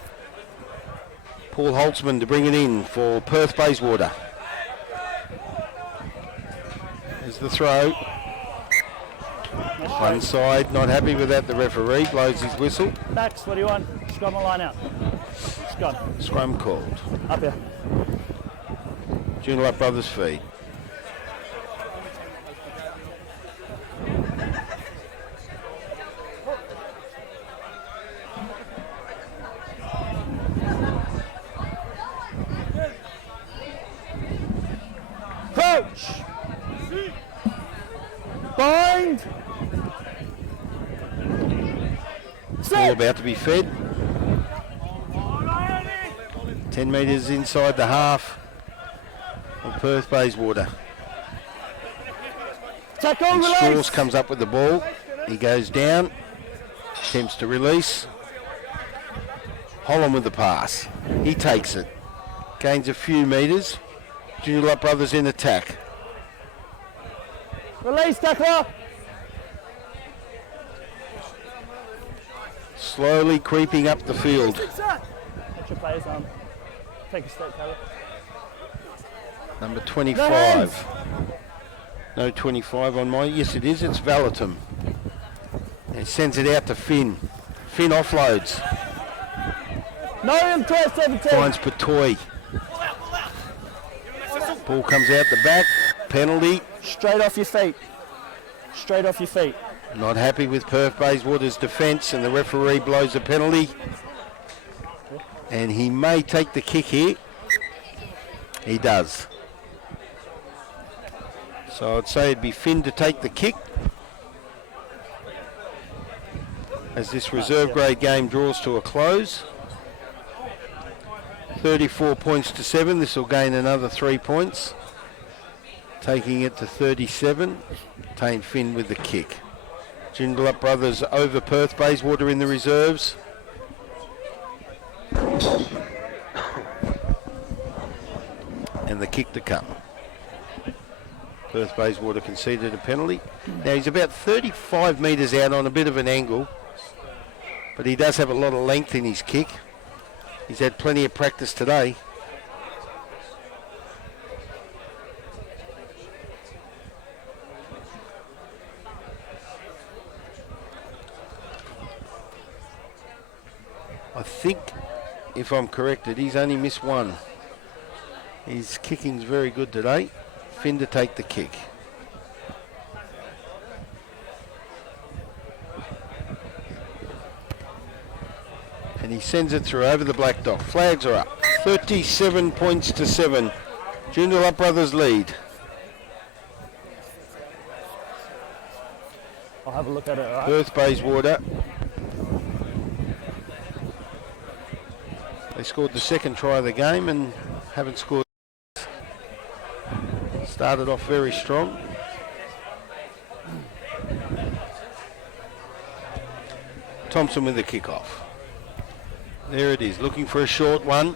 Paul Holtzman to bring it in for Perth Bayswater. There's the throw. One side, not happy with that. The referee blows his whistle. Max, what do you want? Scrum a line out. Scrum. Scrum called. Up here. Joondalup brothers feed. Coach! Bind! Ball about to be fed. 10 metres inside the half of Perth Bayswater. Tackle, And release. Strauss comes up with the ball. He goes down, attempts to release. Holland with the pass. He takes it. Gains a few metres. Joondalup brothers in attack. Release, tackler. Slowly creeping up the field. Watch your players' arm. Take a step, Taylor. Number 25. No 25 on my. Yes, it is. It's Valatum. He sends it out to Finn. Finn offloads. No, I'm 17. Finds Patoy. Ball comes out the back. Penalty. Straight off your feet. Straight off your feet. Not happy with Perth Bayswater's defence, and the referee blows a penalty. And he may take the kick here. He does. So I'd say it'd be Finn to take the kick as this reserve grade game draws to a close. 34 points to 7. This will gain another 3 points, taking it to 37. Tane Finn with the kick. Joondalup brothers over Perth Bayswater in the reserves. And the kick to come. Perth Bayswater conceded a penalty. Now he's about 35 metres out on a bit of an angle, but he does have a lot of length in his kick. He's had plenty of practice today. I think, if I'm corrected, he's only missed one. His kicking's very good today. Finn to take the kick. And he sends it through over the black dot. Flags are up. 37 points to 7. Joondalup brothers lead. I'll have a look at it, all right? Perth Bayswater. They scored the second try of the game and haven't scored. Started off very strong. Thompson with the kickoff. There it is, looking for a short one.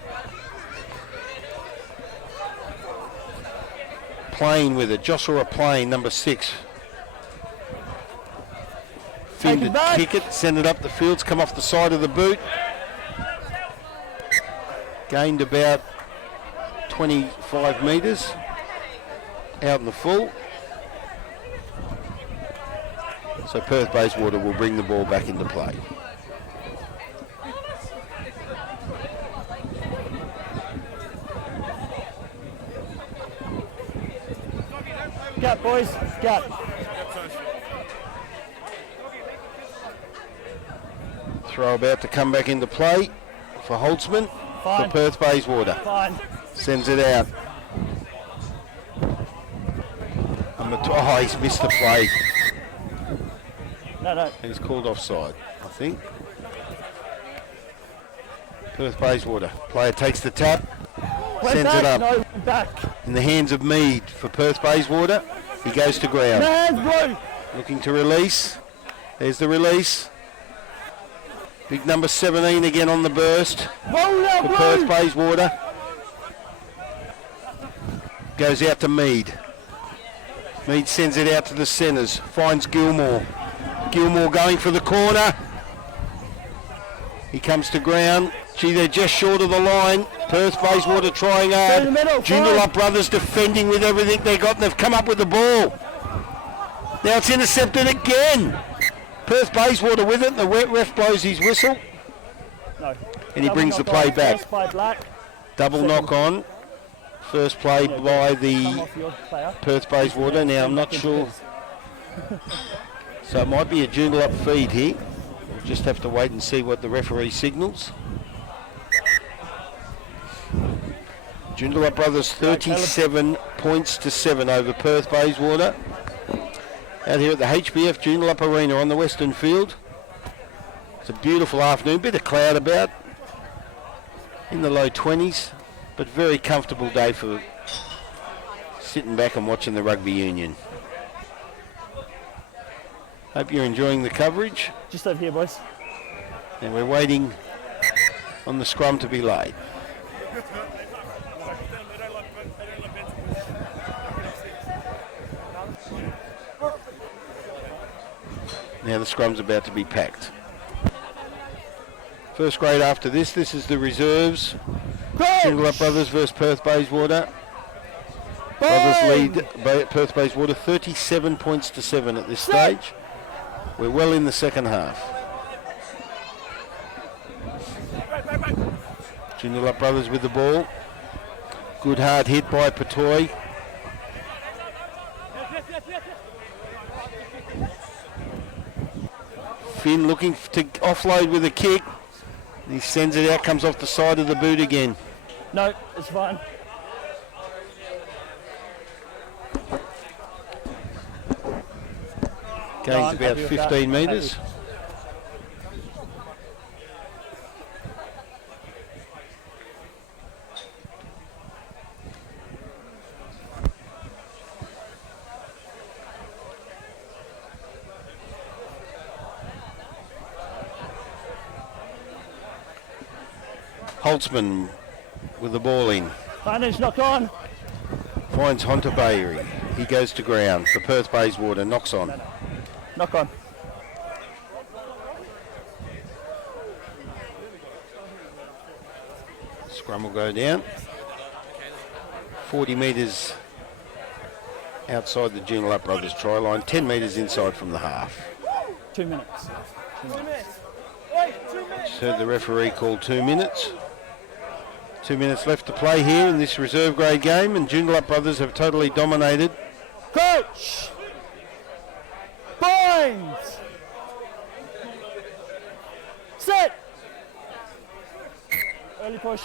Plain with it, Joshua Plain, number 6. Finn to kick it, send it up the fields, come off the side of the boot. Gained about 25 metres out in the full. So Perth Bayswater will bring the ball back into play. Gap, boys. Gap. Throw about to come back into play for Holtzman. Fine. For Perth Bayswater. Fine. Sends it out. Oh, he's missed the play. No. He's called offside, I think. Perth Bayswater. Player takes the tap. Went Sends back, it up. No, back. In the hands of Mead for Perth Bayswater. He goes to ground. Hands, bro. Looking to release. There's the release. Big number 17 again on the burst. Roll now, For bro. Perth Bayswater. Goes out to Mead. Mead sends it out to the centres. Finds Gilmore. Gilmore going for the corner. He comes to ground. Gee, they're just short of the line. Perth Bayswater trying hard. In the middle, Joondalup brothers defending with everything they got, and they've come up with the ball. Now it's intercepted again. Perth Bayswater with it. The ref blows his whistle. No. And he brings the play back. First by Black. Double Second. knock on. First play by Come the off your player. Perth Bayswater. Now I'm not sure. So it might be a Joondalup feed here. We'll just have to wait and see what the referee signals. Joondalup brothers 37 points to 7 over Perth Bayswater. Out here at the HBF Joondalup Arena on the Western Field. It's a beautiful afternoon, bit of cloud about in the low 20s, but very comfortable day for sitting back and watching the rugby union. Hope you're enjoying the coverage. Just over here, boys. And we're waiting on the scrum to be laid. Now the scrum's about to be packed. First grade after this is the reserves. Joondalup Brothers versus Perth Bayswater. Brothers lead Perth Bayswater 37 points to 7 at this stage. We're well in the second half. Joondalup Brothers with the ball. Good hard hit by Patoy. Finn looking to offload with a kick. He sends it out, comes off the side of the boot again. No, it's fine. Gains about 15 metres. Holtzman with the ball in. Advantage, knock on. Finds Hunter Bayery. He goes to ground for Perth Bayswater. Knocks on. Knock on. Scrum will go down. 40 metres outside the Joondalup Brothers try line. 10 metres inside from the half. 2 minutes. 2 minutes. Just heard the referee call 2 minutes. 2 minutes left to play here in this reserve grade game, and Joondalup Brothers have totally dominated. Coach! Binds! Set! Early push.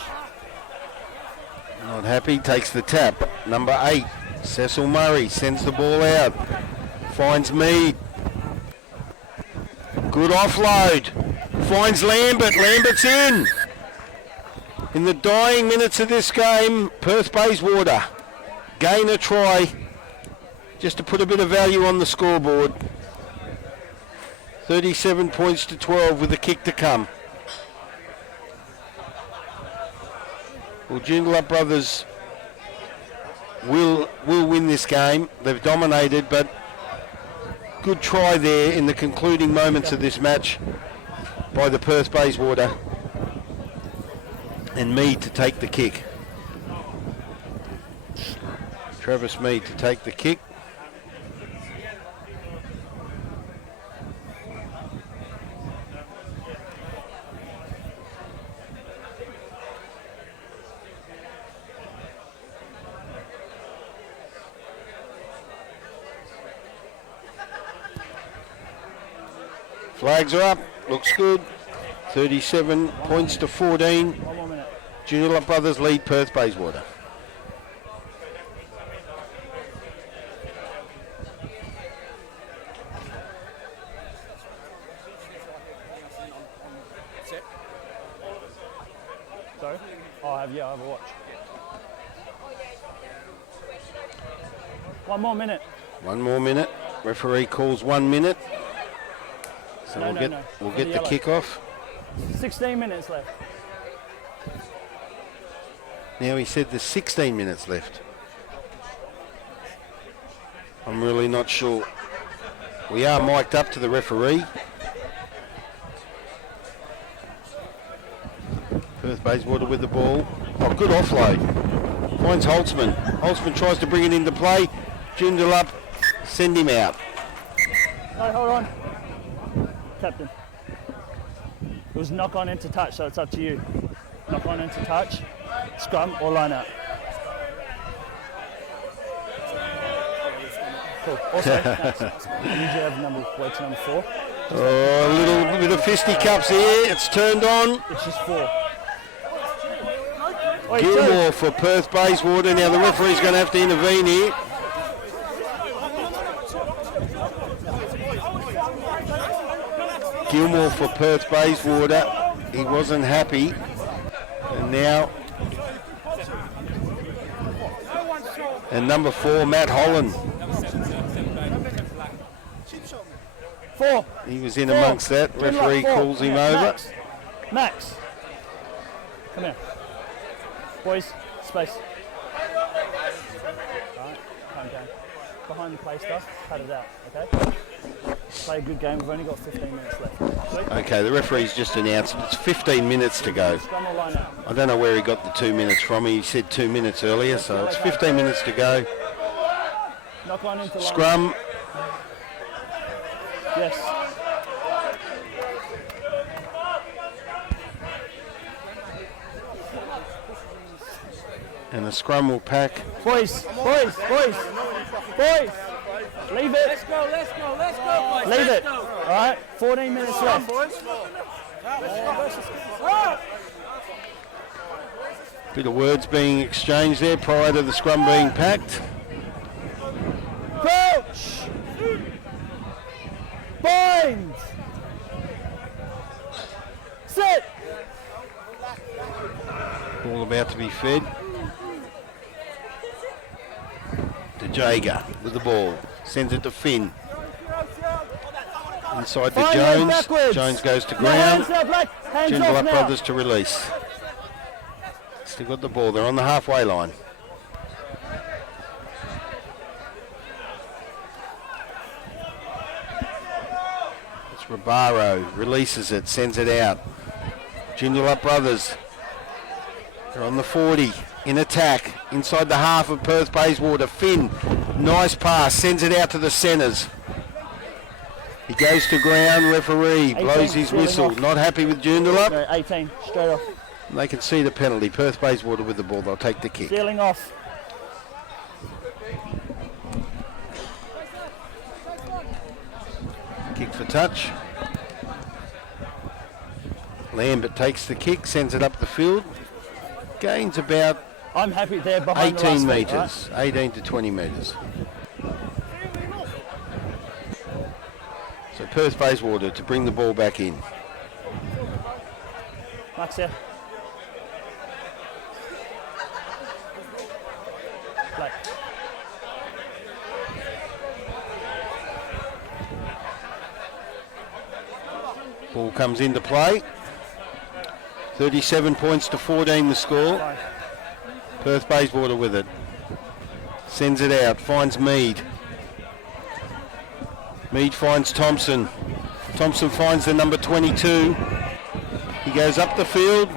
Not happy, takes the tap. Number 8, Cecil Murray sends the ball out. Finds Mead. Good offload. Finds Lambert. Lambert's in. In the dying minutes of this game, Perth Bayswater gain a try just to put a bit of value on the scoreboard. 37 points to 12 with a kick to come. Well, Joondalup Brothers will win this game. They've dominated, but good try there in the concluding moments of this match by the Perth Bayswater. And Mead to take the kick. Travis Mead to take the kick. Flags are up, looks good. 37 points to 14. 1 more minute. Joondalup Brothers lead Perth Bayswater. Sorry? Oh, I have a watch. 1 more minute. 1 more minute. Referee calls 1 minute. So No, we'll For get the yellow. kick-off. 16 minutes left. Now he said there's 16 minutes left. I'm really not sure. We are mic'd up to the referee. Perth Bayswater with the ball. Oh, good offload. Finds Holtzman. Holtzman tries to bring it into play. Joondalup, send him out. No, hold on. Captain. It was knock on into touch, so it's up to you. Knock on into touch, scrum or line out. Cool. Also, I need you to have weights number 4. Oh, a little bit of fisticuffs here. It's turned on. It's just 4. Wait, Gilmore for Perth Bayswater. Now the referee's going to have to intervene here. Gilmore for Perth Bayswater. He wasn't happy. And now And number 4, Matt Holland. 4. He was in amongst that. Referee calls him over. Max. Come here. Boys, space. Alright, calm down. Behind the play stuff, cut it out, okay? Play a good game, we've only got 15 minutes left. Sweet? Okay, the referee's just announced it's 15 minutes to go. Scrum or line out? I don't know where he got the 2 minutes from. He said 2 minutes earlier, so it's 15 minutes to go. Knock one into line. Scrum. Yes. And the scrum will pack. Boys. Leave it. Let's go, boys. Leave it. All right, 14 minutes left. Bit of words being exchanged there prior to the scrum being packed. Coach. Bind. Sit. Ball about to be fed. To Jager with the ball. Sends it to Finn. Inside to Jones. Jones goes to ground. Joondalup brothers to release. Still got the ball. They're on the halfway line. It's Rabaro. Releases it. Sends it out. Joondalup brothers. They're on the 40. In attack. Inside the half of Perth Bayswater. Finn. Nice pass. Sends it out to the centres. He goes to ground. Referee blows his whistle. Not happy with Joondalup. No, 18. Straight off. And they can see the penalty. Perth Bayswater with the ball. They'll take the kick. Sealing off. Kick for touch. Lambert takes the kick. Sends it up the field. Gains about I'm happy they're behind 18 the last metres. Right? 18 to 20 metres. So Perth Bayswater to bring the ball back in. Max here. Play. Ball comes into play. 37 points to 14 the score. Fine. Perth Bayswater with it. Sends it out. Finds Mead. Mead finds Thompson. Thompson finds the number 22. He goes up the field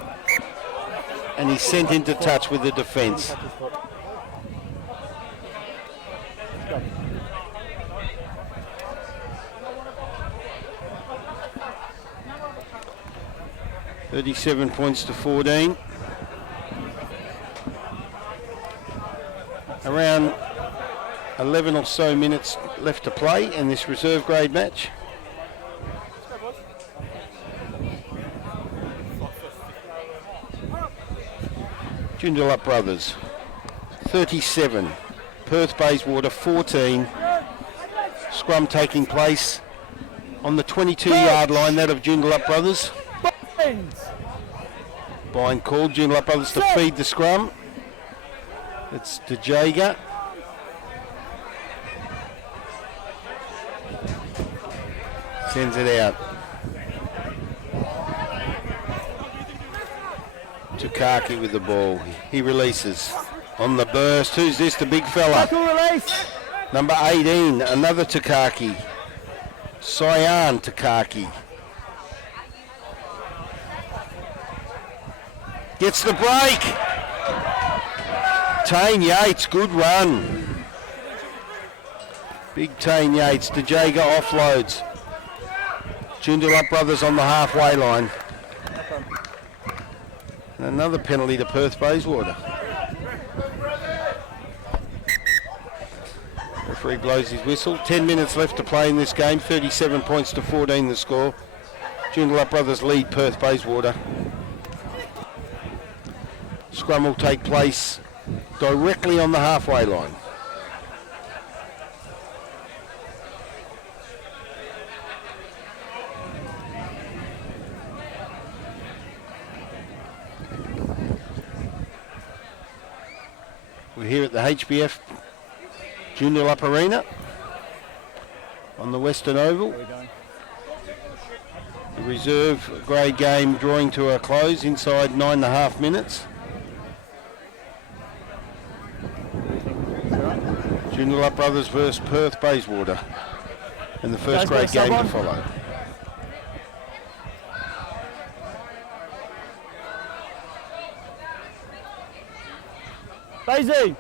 and he's sent into touch with the defence. Go. 37 points to 14. Around 11 or so minutes left to play in this reserve grade match. Joondalup brothers 37, Perth Bayswater 14. Scrum taking place on the 22-yard line, that of Joondalup brothers. Bind called. Joondalup brothers to feed the scrum. It's to Jager. Sends it out. Tukaki with the ball. He releases. On the burst. Who's this? The big fella. Number 18. Another Tukaki. Cyan Tukaki. Gets the break. Tane Yates, good run. Big Tane Yates to Jager, offloads. Joondalup brothers on the halfway line. And another penalty to Perth Bayswater. Referee blows his whistle. 10 minutes left to play in this game. 37 points to 14 the score. Joondalup brothers lead Perth Bayswater. Scrum will take place directly on the halfway line. We're here at the HBF Joondalup Arena on the Western Oval. The reserve grade game drawing to a close inside 9.5 minutes. Joondalup Brothers versus Perth Bayswater, and the first grade game to follow. Basie!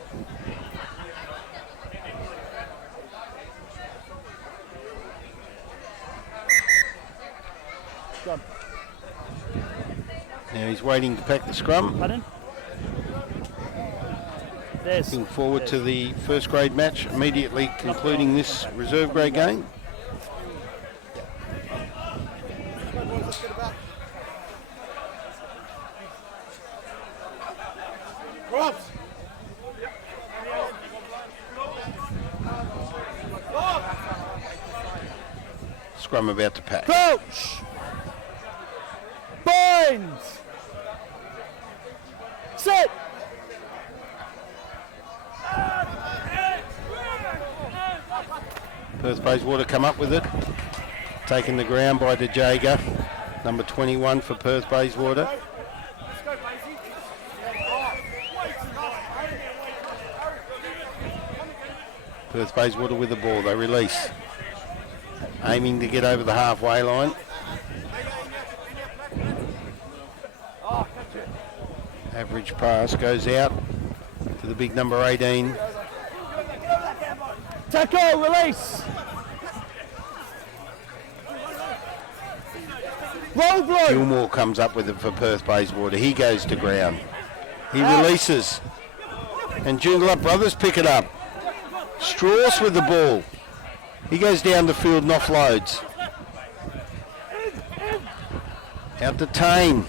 Now he's waiting to pack the scrum. Pardon? Looking forward to the first grade match immediately concluding this reserve grade game. Scrum about to pack. Coach! Binds! Sit! Perth Bayswater come up with it. Taken the ground by DeJager. Number 21 for Perth Bayswater. Perth Bayswater with the ball. They release. Aiming to get over the halfway line. Average pass goes out to the big number 18. Tackle, release! Roll blow! Gilmore comes up with it for Perth Bayswater. He goes to ground. He releases. And Joondalup Brothers pick it up. Strauss with the ball. He goes down the field and offloads. Out to Tane.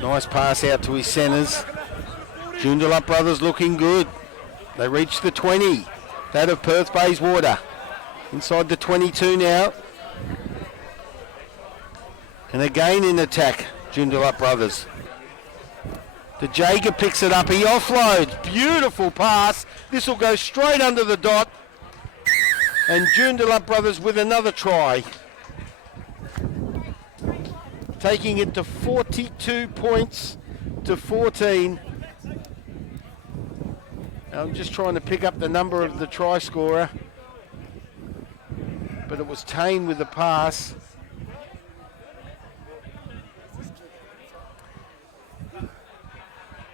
Nice pass out to his centres. Joondalup Brothers looking good. They reach the 20. That of Perth Bayswater. Inside the 22 now. And again in attack, Joondalup Brothers. DeJager picks it up. He offloads. Beautiful pass. This will go straight under the dot. And Joondalup Brothers with another try. Taking it to 42 points to 14. I'm just trying to pick up the number of the try scorer. But it was Tane with the pass.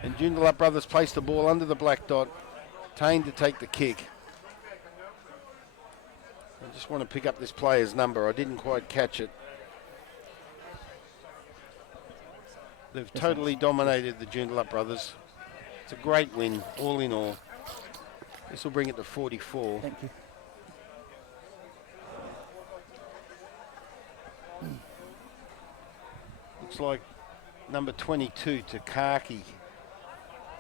And Joondalup Brothers placed the ball under the black dot. Tane to take the kick. I just want to pick up this player's number. I didn't quite catch it. They've totally dominated the Joondalup Brothers. It's a great win, all in all. This will bring it to 44. Thank you. Looks like number 22, Takaki,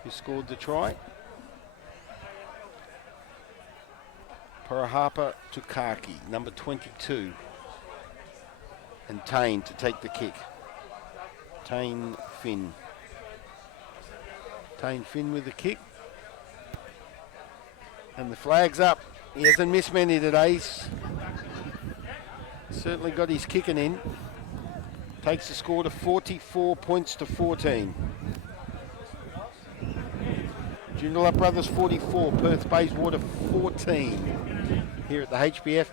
who scored the try. Parahapa Takaki, number 22. And Tane to take the kick. Tane Finn. Tane Finn with the kick. And the flag's up. He hasn't missed many today. He's certainly got his kicking in. Takes the score to 44 points to 14. Joondalup Brothers 44, Perth Bayswater 14. Here at the HBF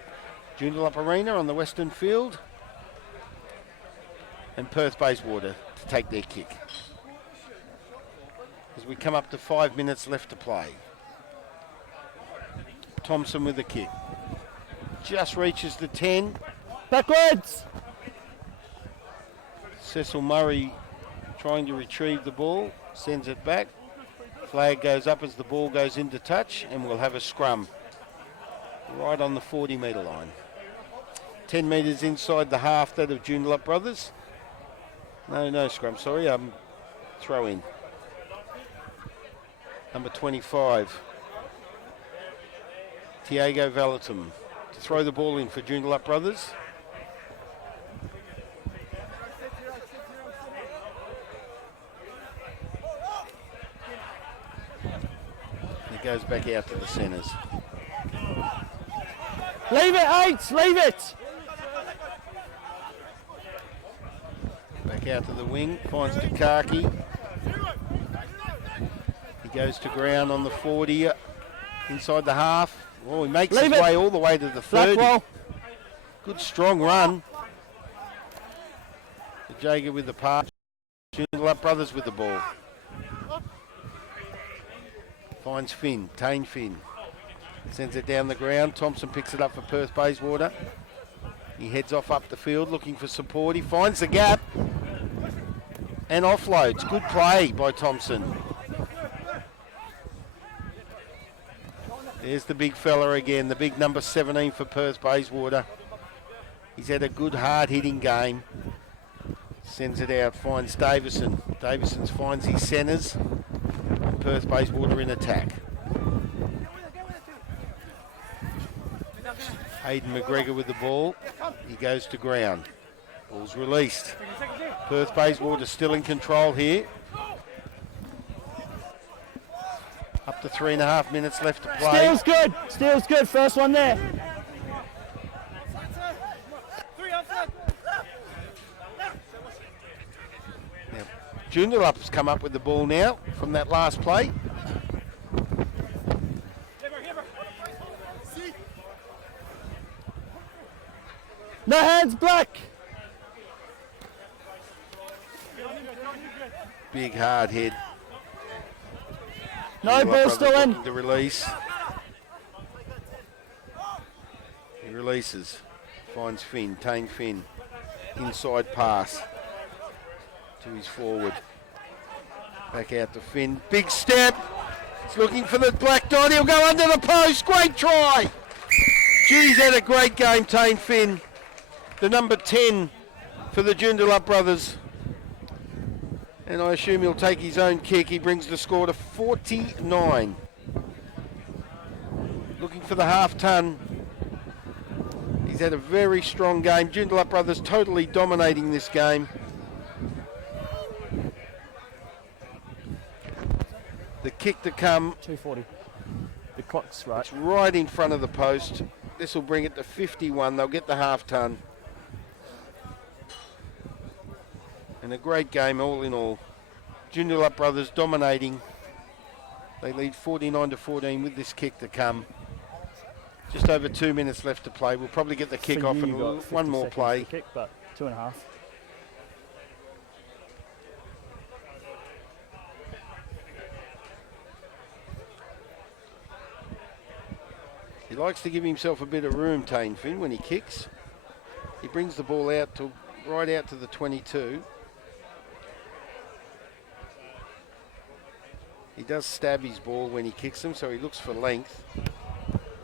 Joondalup Arena on the Western Field. And Perth Bayswater to take their kick. As we come up to 5 minutes left to play. Thompson with the kick. Just reaches the 10. Backwards! Cecil Murray trying to retrieve the ball. Sends it back. Flag goes up as the ball goes into touch. And we'll have a scrum. Right on the 40-metre line. 10 metres inside the half, that of Joondalup Brothers. No scrum, sorry. Throw in. Number 25. Tiago Valatum to throw the ball in for Joondalup Brothers. It goes back out to the centres. Leave it, Eights, leave it. Back out to the wing, finds Takaki. He goes to ground on the 40, inside the half. Oh, he makes his way all the way to the 30. Blackwell. Good strong run. The Jager with the pass. Joondalup brothers with the ball. Finds Finn, Tane Finn. Sends it down the ground. Thompson picks it up for Perth Bayswater. He heads off up the field looking for support. He finds the gap and offloads. Good play by Thompson. There's the big fella again, the big number 17 for Perth Bayswater. He's had a good hard-hitting game. Sends it out, finds Davison. Davison finds his centres. And Perth Bayswater in attack. Hayden McGregor with the ball. He goes to ground. Ball's released. Perth Bayswater still in control here. Up to 3.5 minutes left to play. Steel's good. Steel's good. First one there. Now, Joondalup's come up with the ball now from that last play. No hands, Black. Big hard head. No ball still in. The release. He releases. Finds Finn. Tane Finn. Inside pass to his forward. Back out to Finn. Big step. He's looking for the black dot. He'll go under the post. Great try. Geez, had a great game, Tane Finn. The number 10 for the Joondalup brothers. And I assume he'll take his own kick. He brings the score to 49. Looking for the half ton. He's had a very strong game. Joondalup brothers totally dominating this game. The kick to come. 2:40. The clock's right. It's right in front of the post. This will bring it to 51. They'll get the half ton. And a great game all in all. Joondalup brothers dominating. They lead 49-14 with this kick to come. Just over 2 minutes left to play. We'll probably get the kick off and one more play. Kick, but 2.5. He likes to give himself a bit of room, Tane Finn, when he kicks. He brings the ball out to right out to the 22. He does stab his ball when he kicks them, so he looks for length.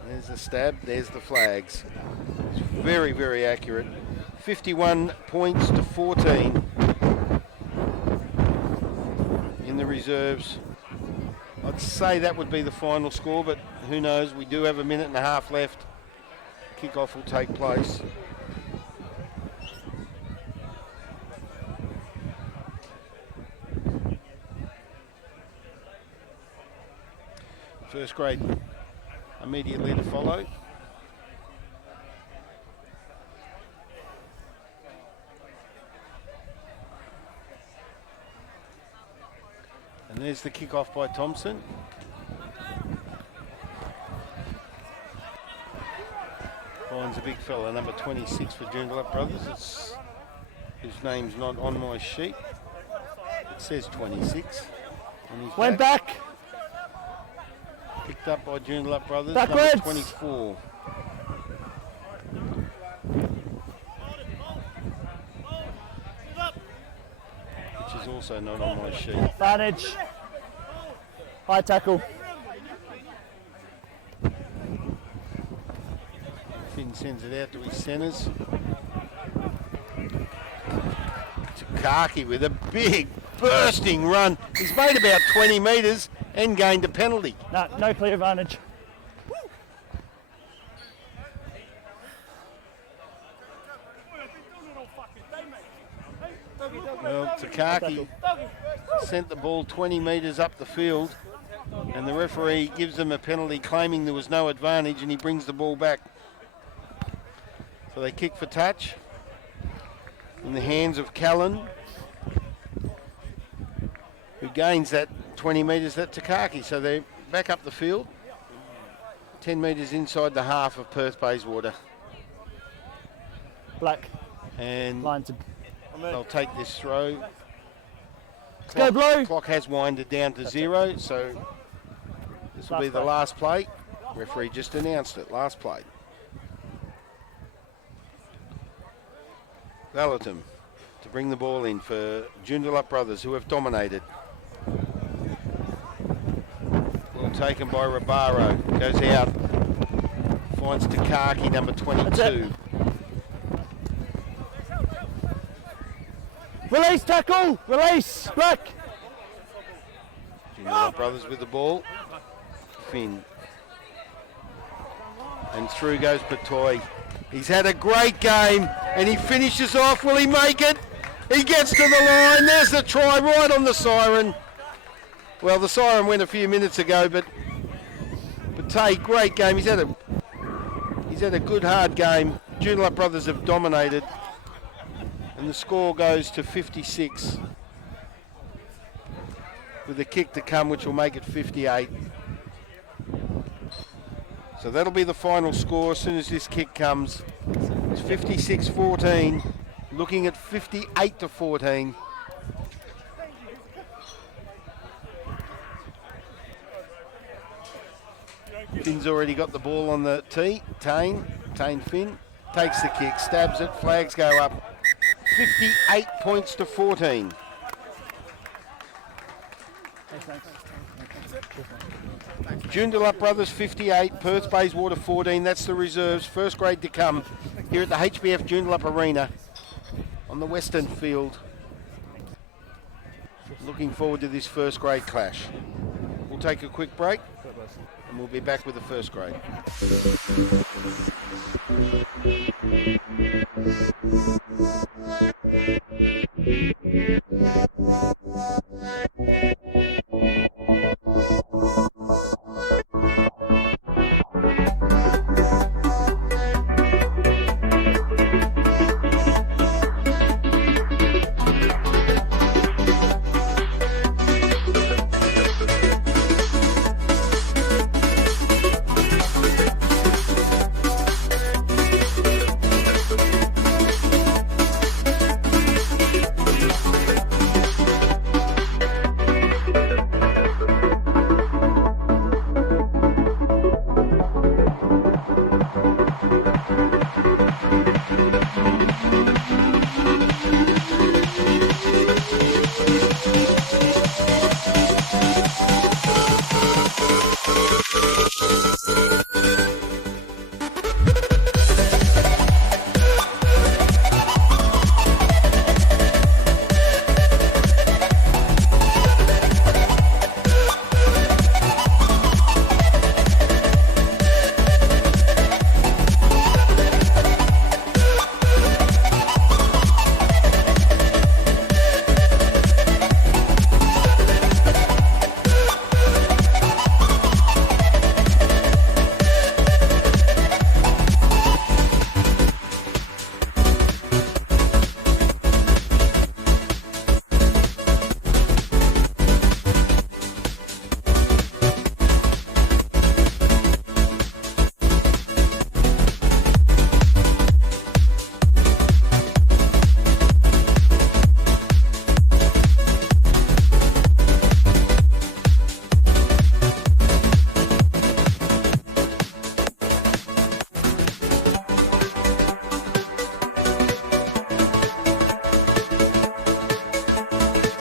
There's the stab, there's the flags. It's very, very accurate. 51 points to 14 in the reserves. I'd say that would be the final score, but who knows? We do have a minute and a half left. Kickoff will take place. First grade immediately to follow. And there's the kickoff by Thompson. Finds a big fella, number 26 for Joondalup brothers. Whose name's not on my sheet. It says 26. Went back. Picked up by Joondalup brothers. Backwards. Number 24. Which is also not on my sheet. Advantage. High tackle. Finn sends it out to his centres. Takaki with a big bursting run. He's made about 20 metres and gained a penalty. No clear advantage. Well, Takaki sent the ball 20 metres up the field. And the referee gives them a penalty, claiming there was no advantage, and he brings the ball back. So they kick for touch in the hands of Callan, who gains that 20 metres, that Takaki. So they back up the field, 10 metres inside the half of Perth Bayswater. Black. And Lines. they'll take this throw. Go blue. Clock has winded down to 0, so this will be the last play. Referee just announced it, last play. Valatum to bring the ball in for Joondalup brothers, who have dominated. Well taken by Rabaro, goes out, finds Takaki, number 22. Release tackle! Release! Black! Joondalup brothers with the ball. Finn. And through goes Patoy. He's had a great game and he finishes off. Will he make it? He gets to the line. There's the try right on the siren. Well, the siren went a few minutes ago, but Patoy, great game. He's had a good hard game. Joondalup brothers have dominated. And the score goes to 56. With a kick to come, which will make it 58. So that'll be the final score as soon as this kick comes. It's 56-14, looking at 58-14. Finn's already got the ball on the tee. Tane Finn takes the kick, stabs it, flags go up. 58 points to 14. Joondalup brothers 58, Perth Bayswater 14. That's the reserves. First grade to come here at the HBF Joondalup Arena on the Western Field. Looking forward to this first grade clash. We'll take a quick break and we'll be back with the first grade.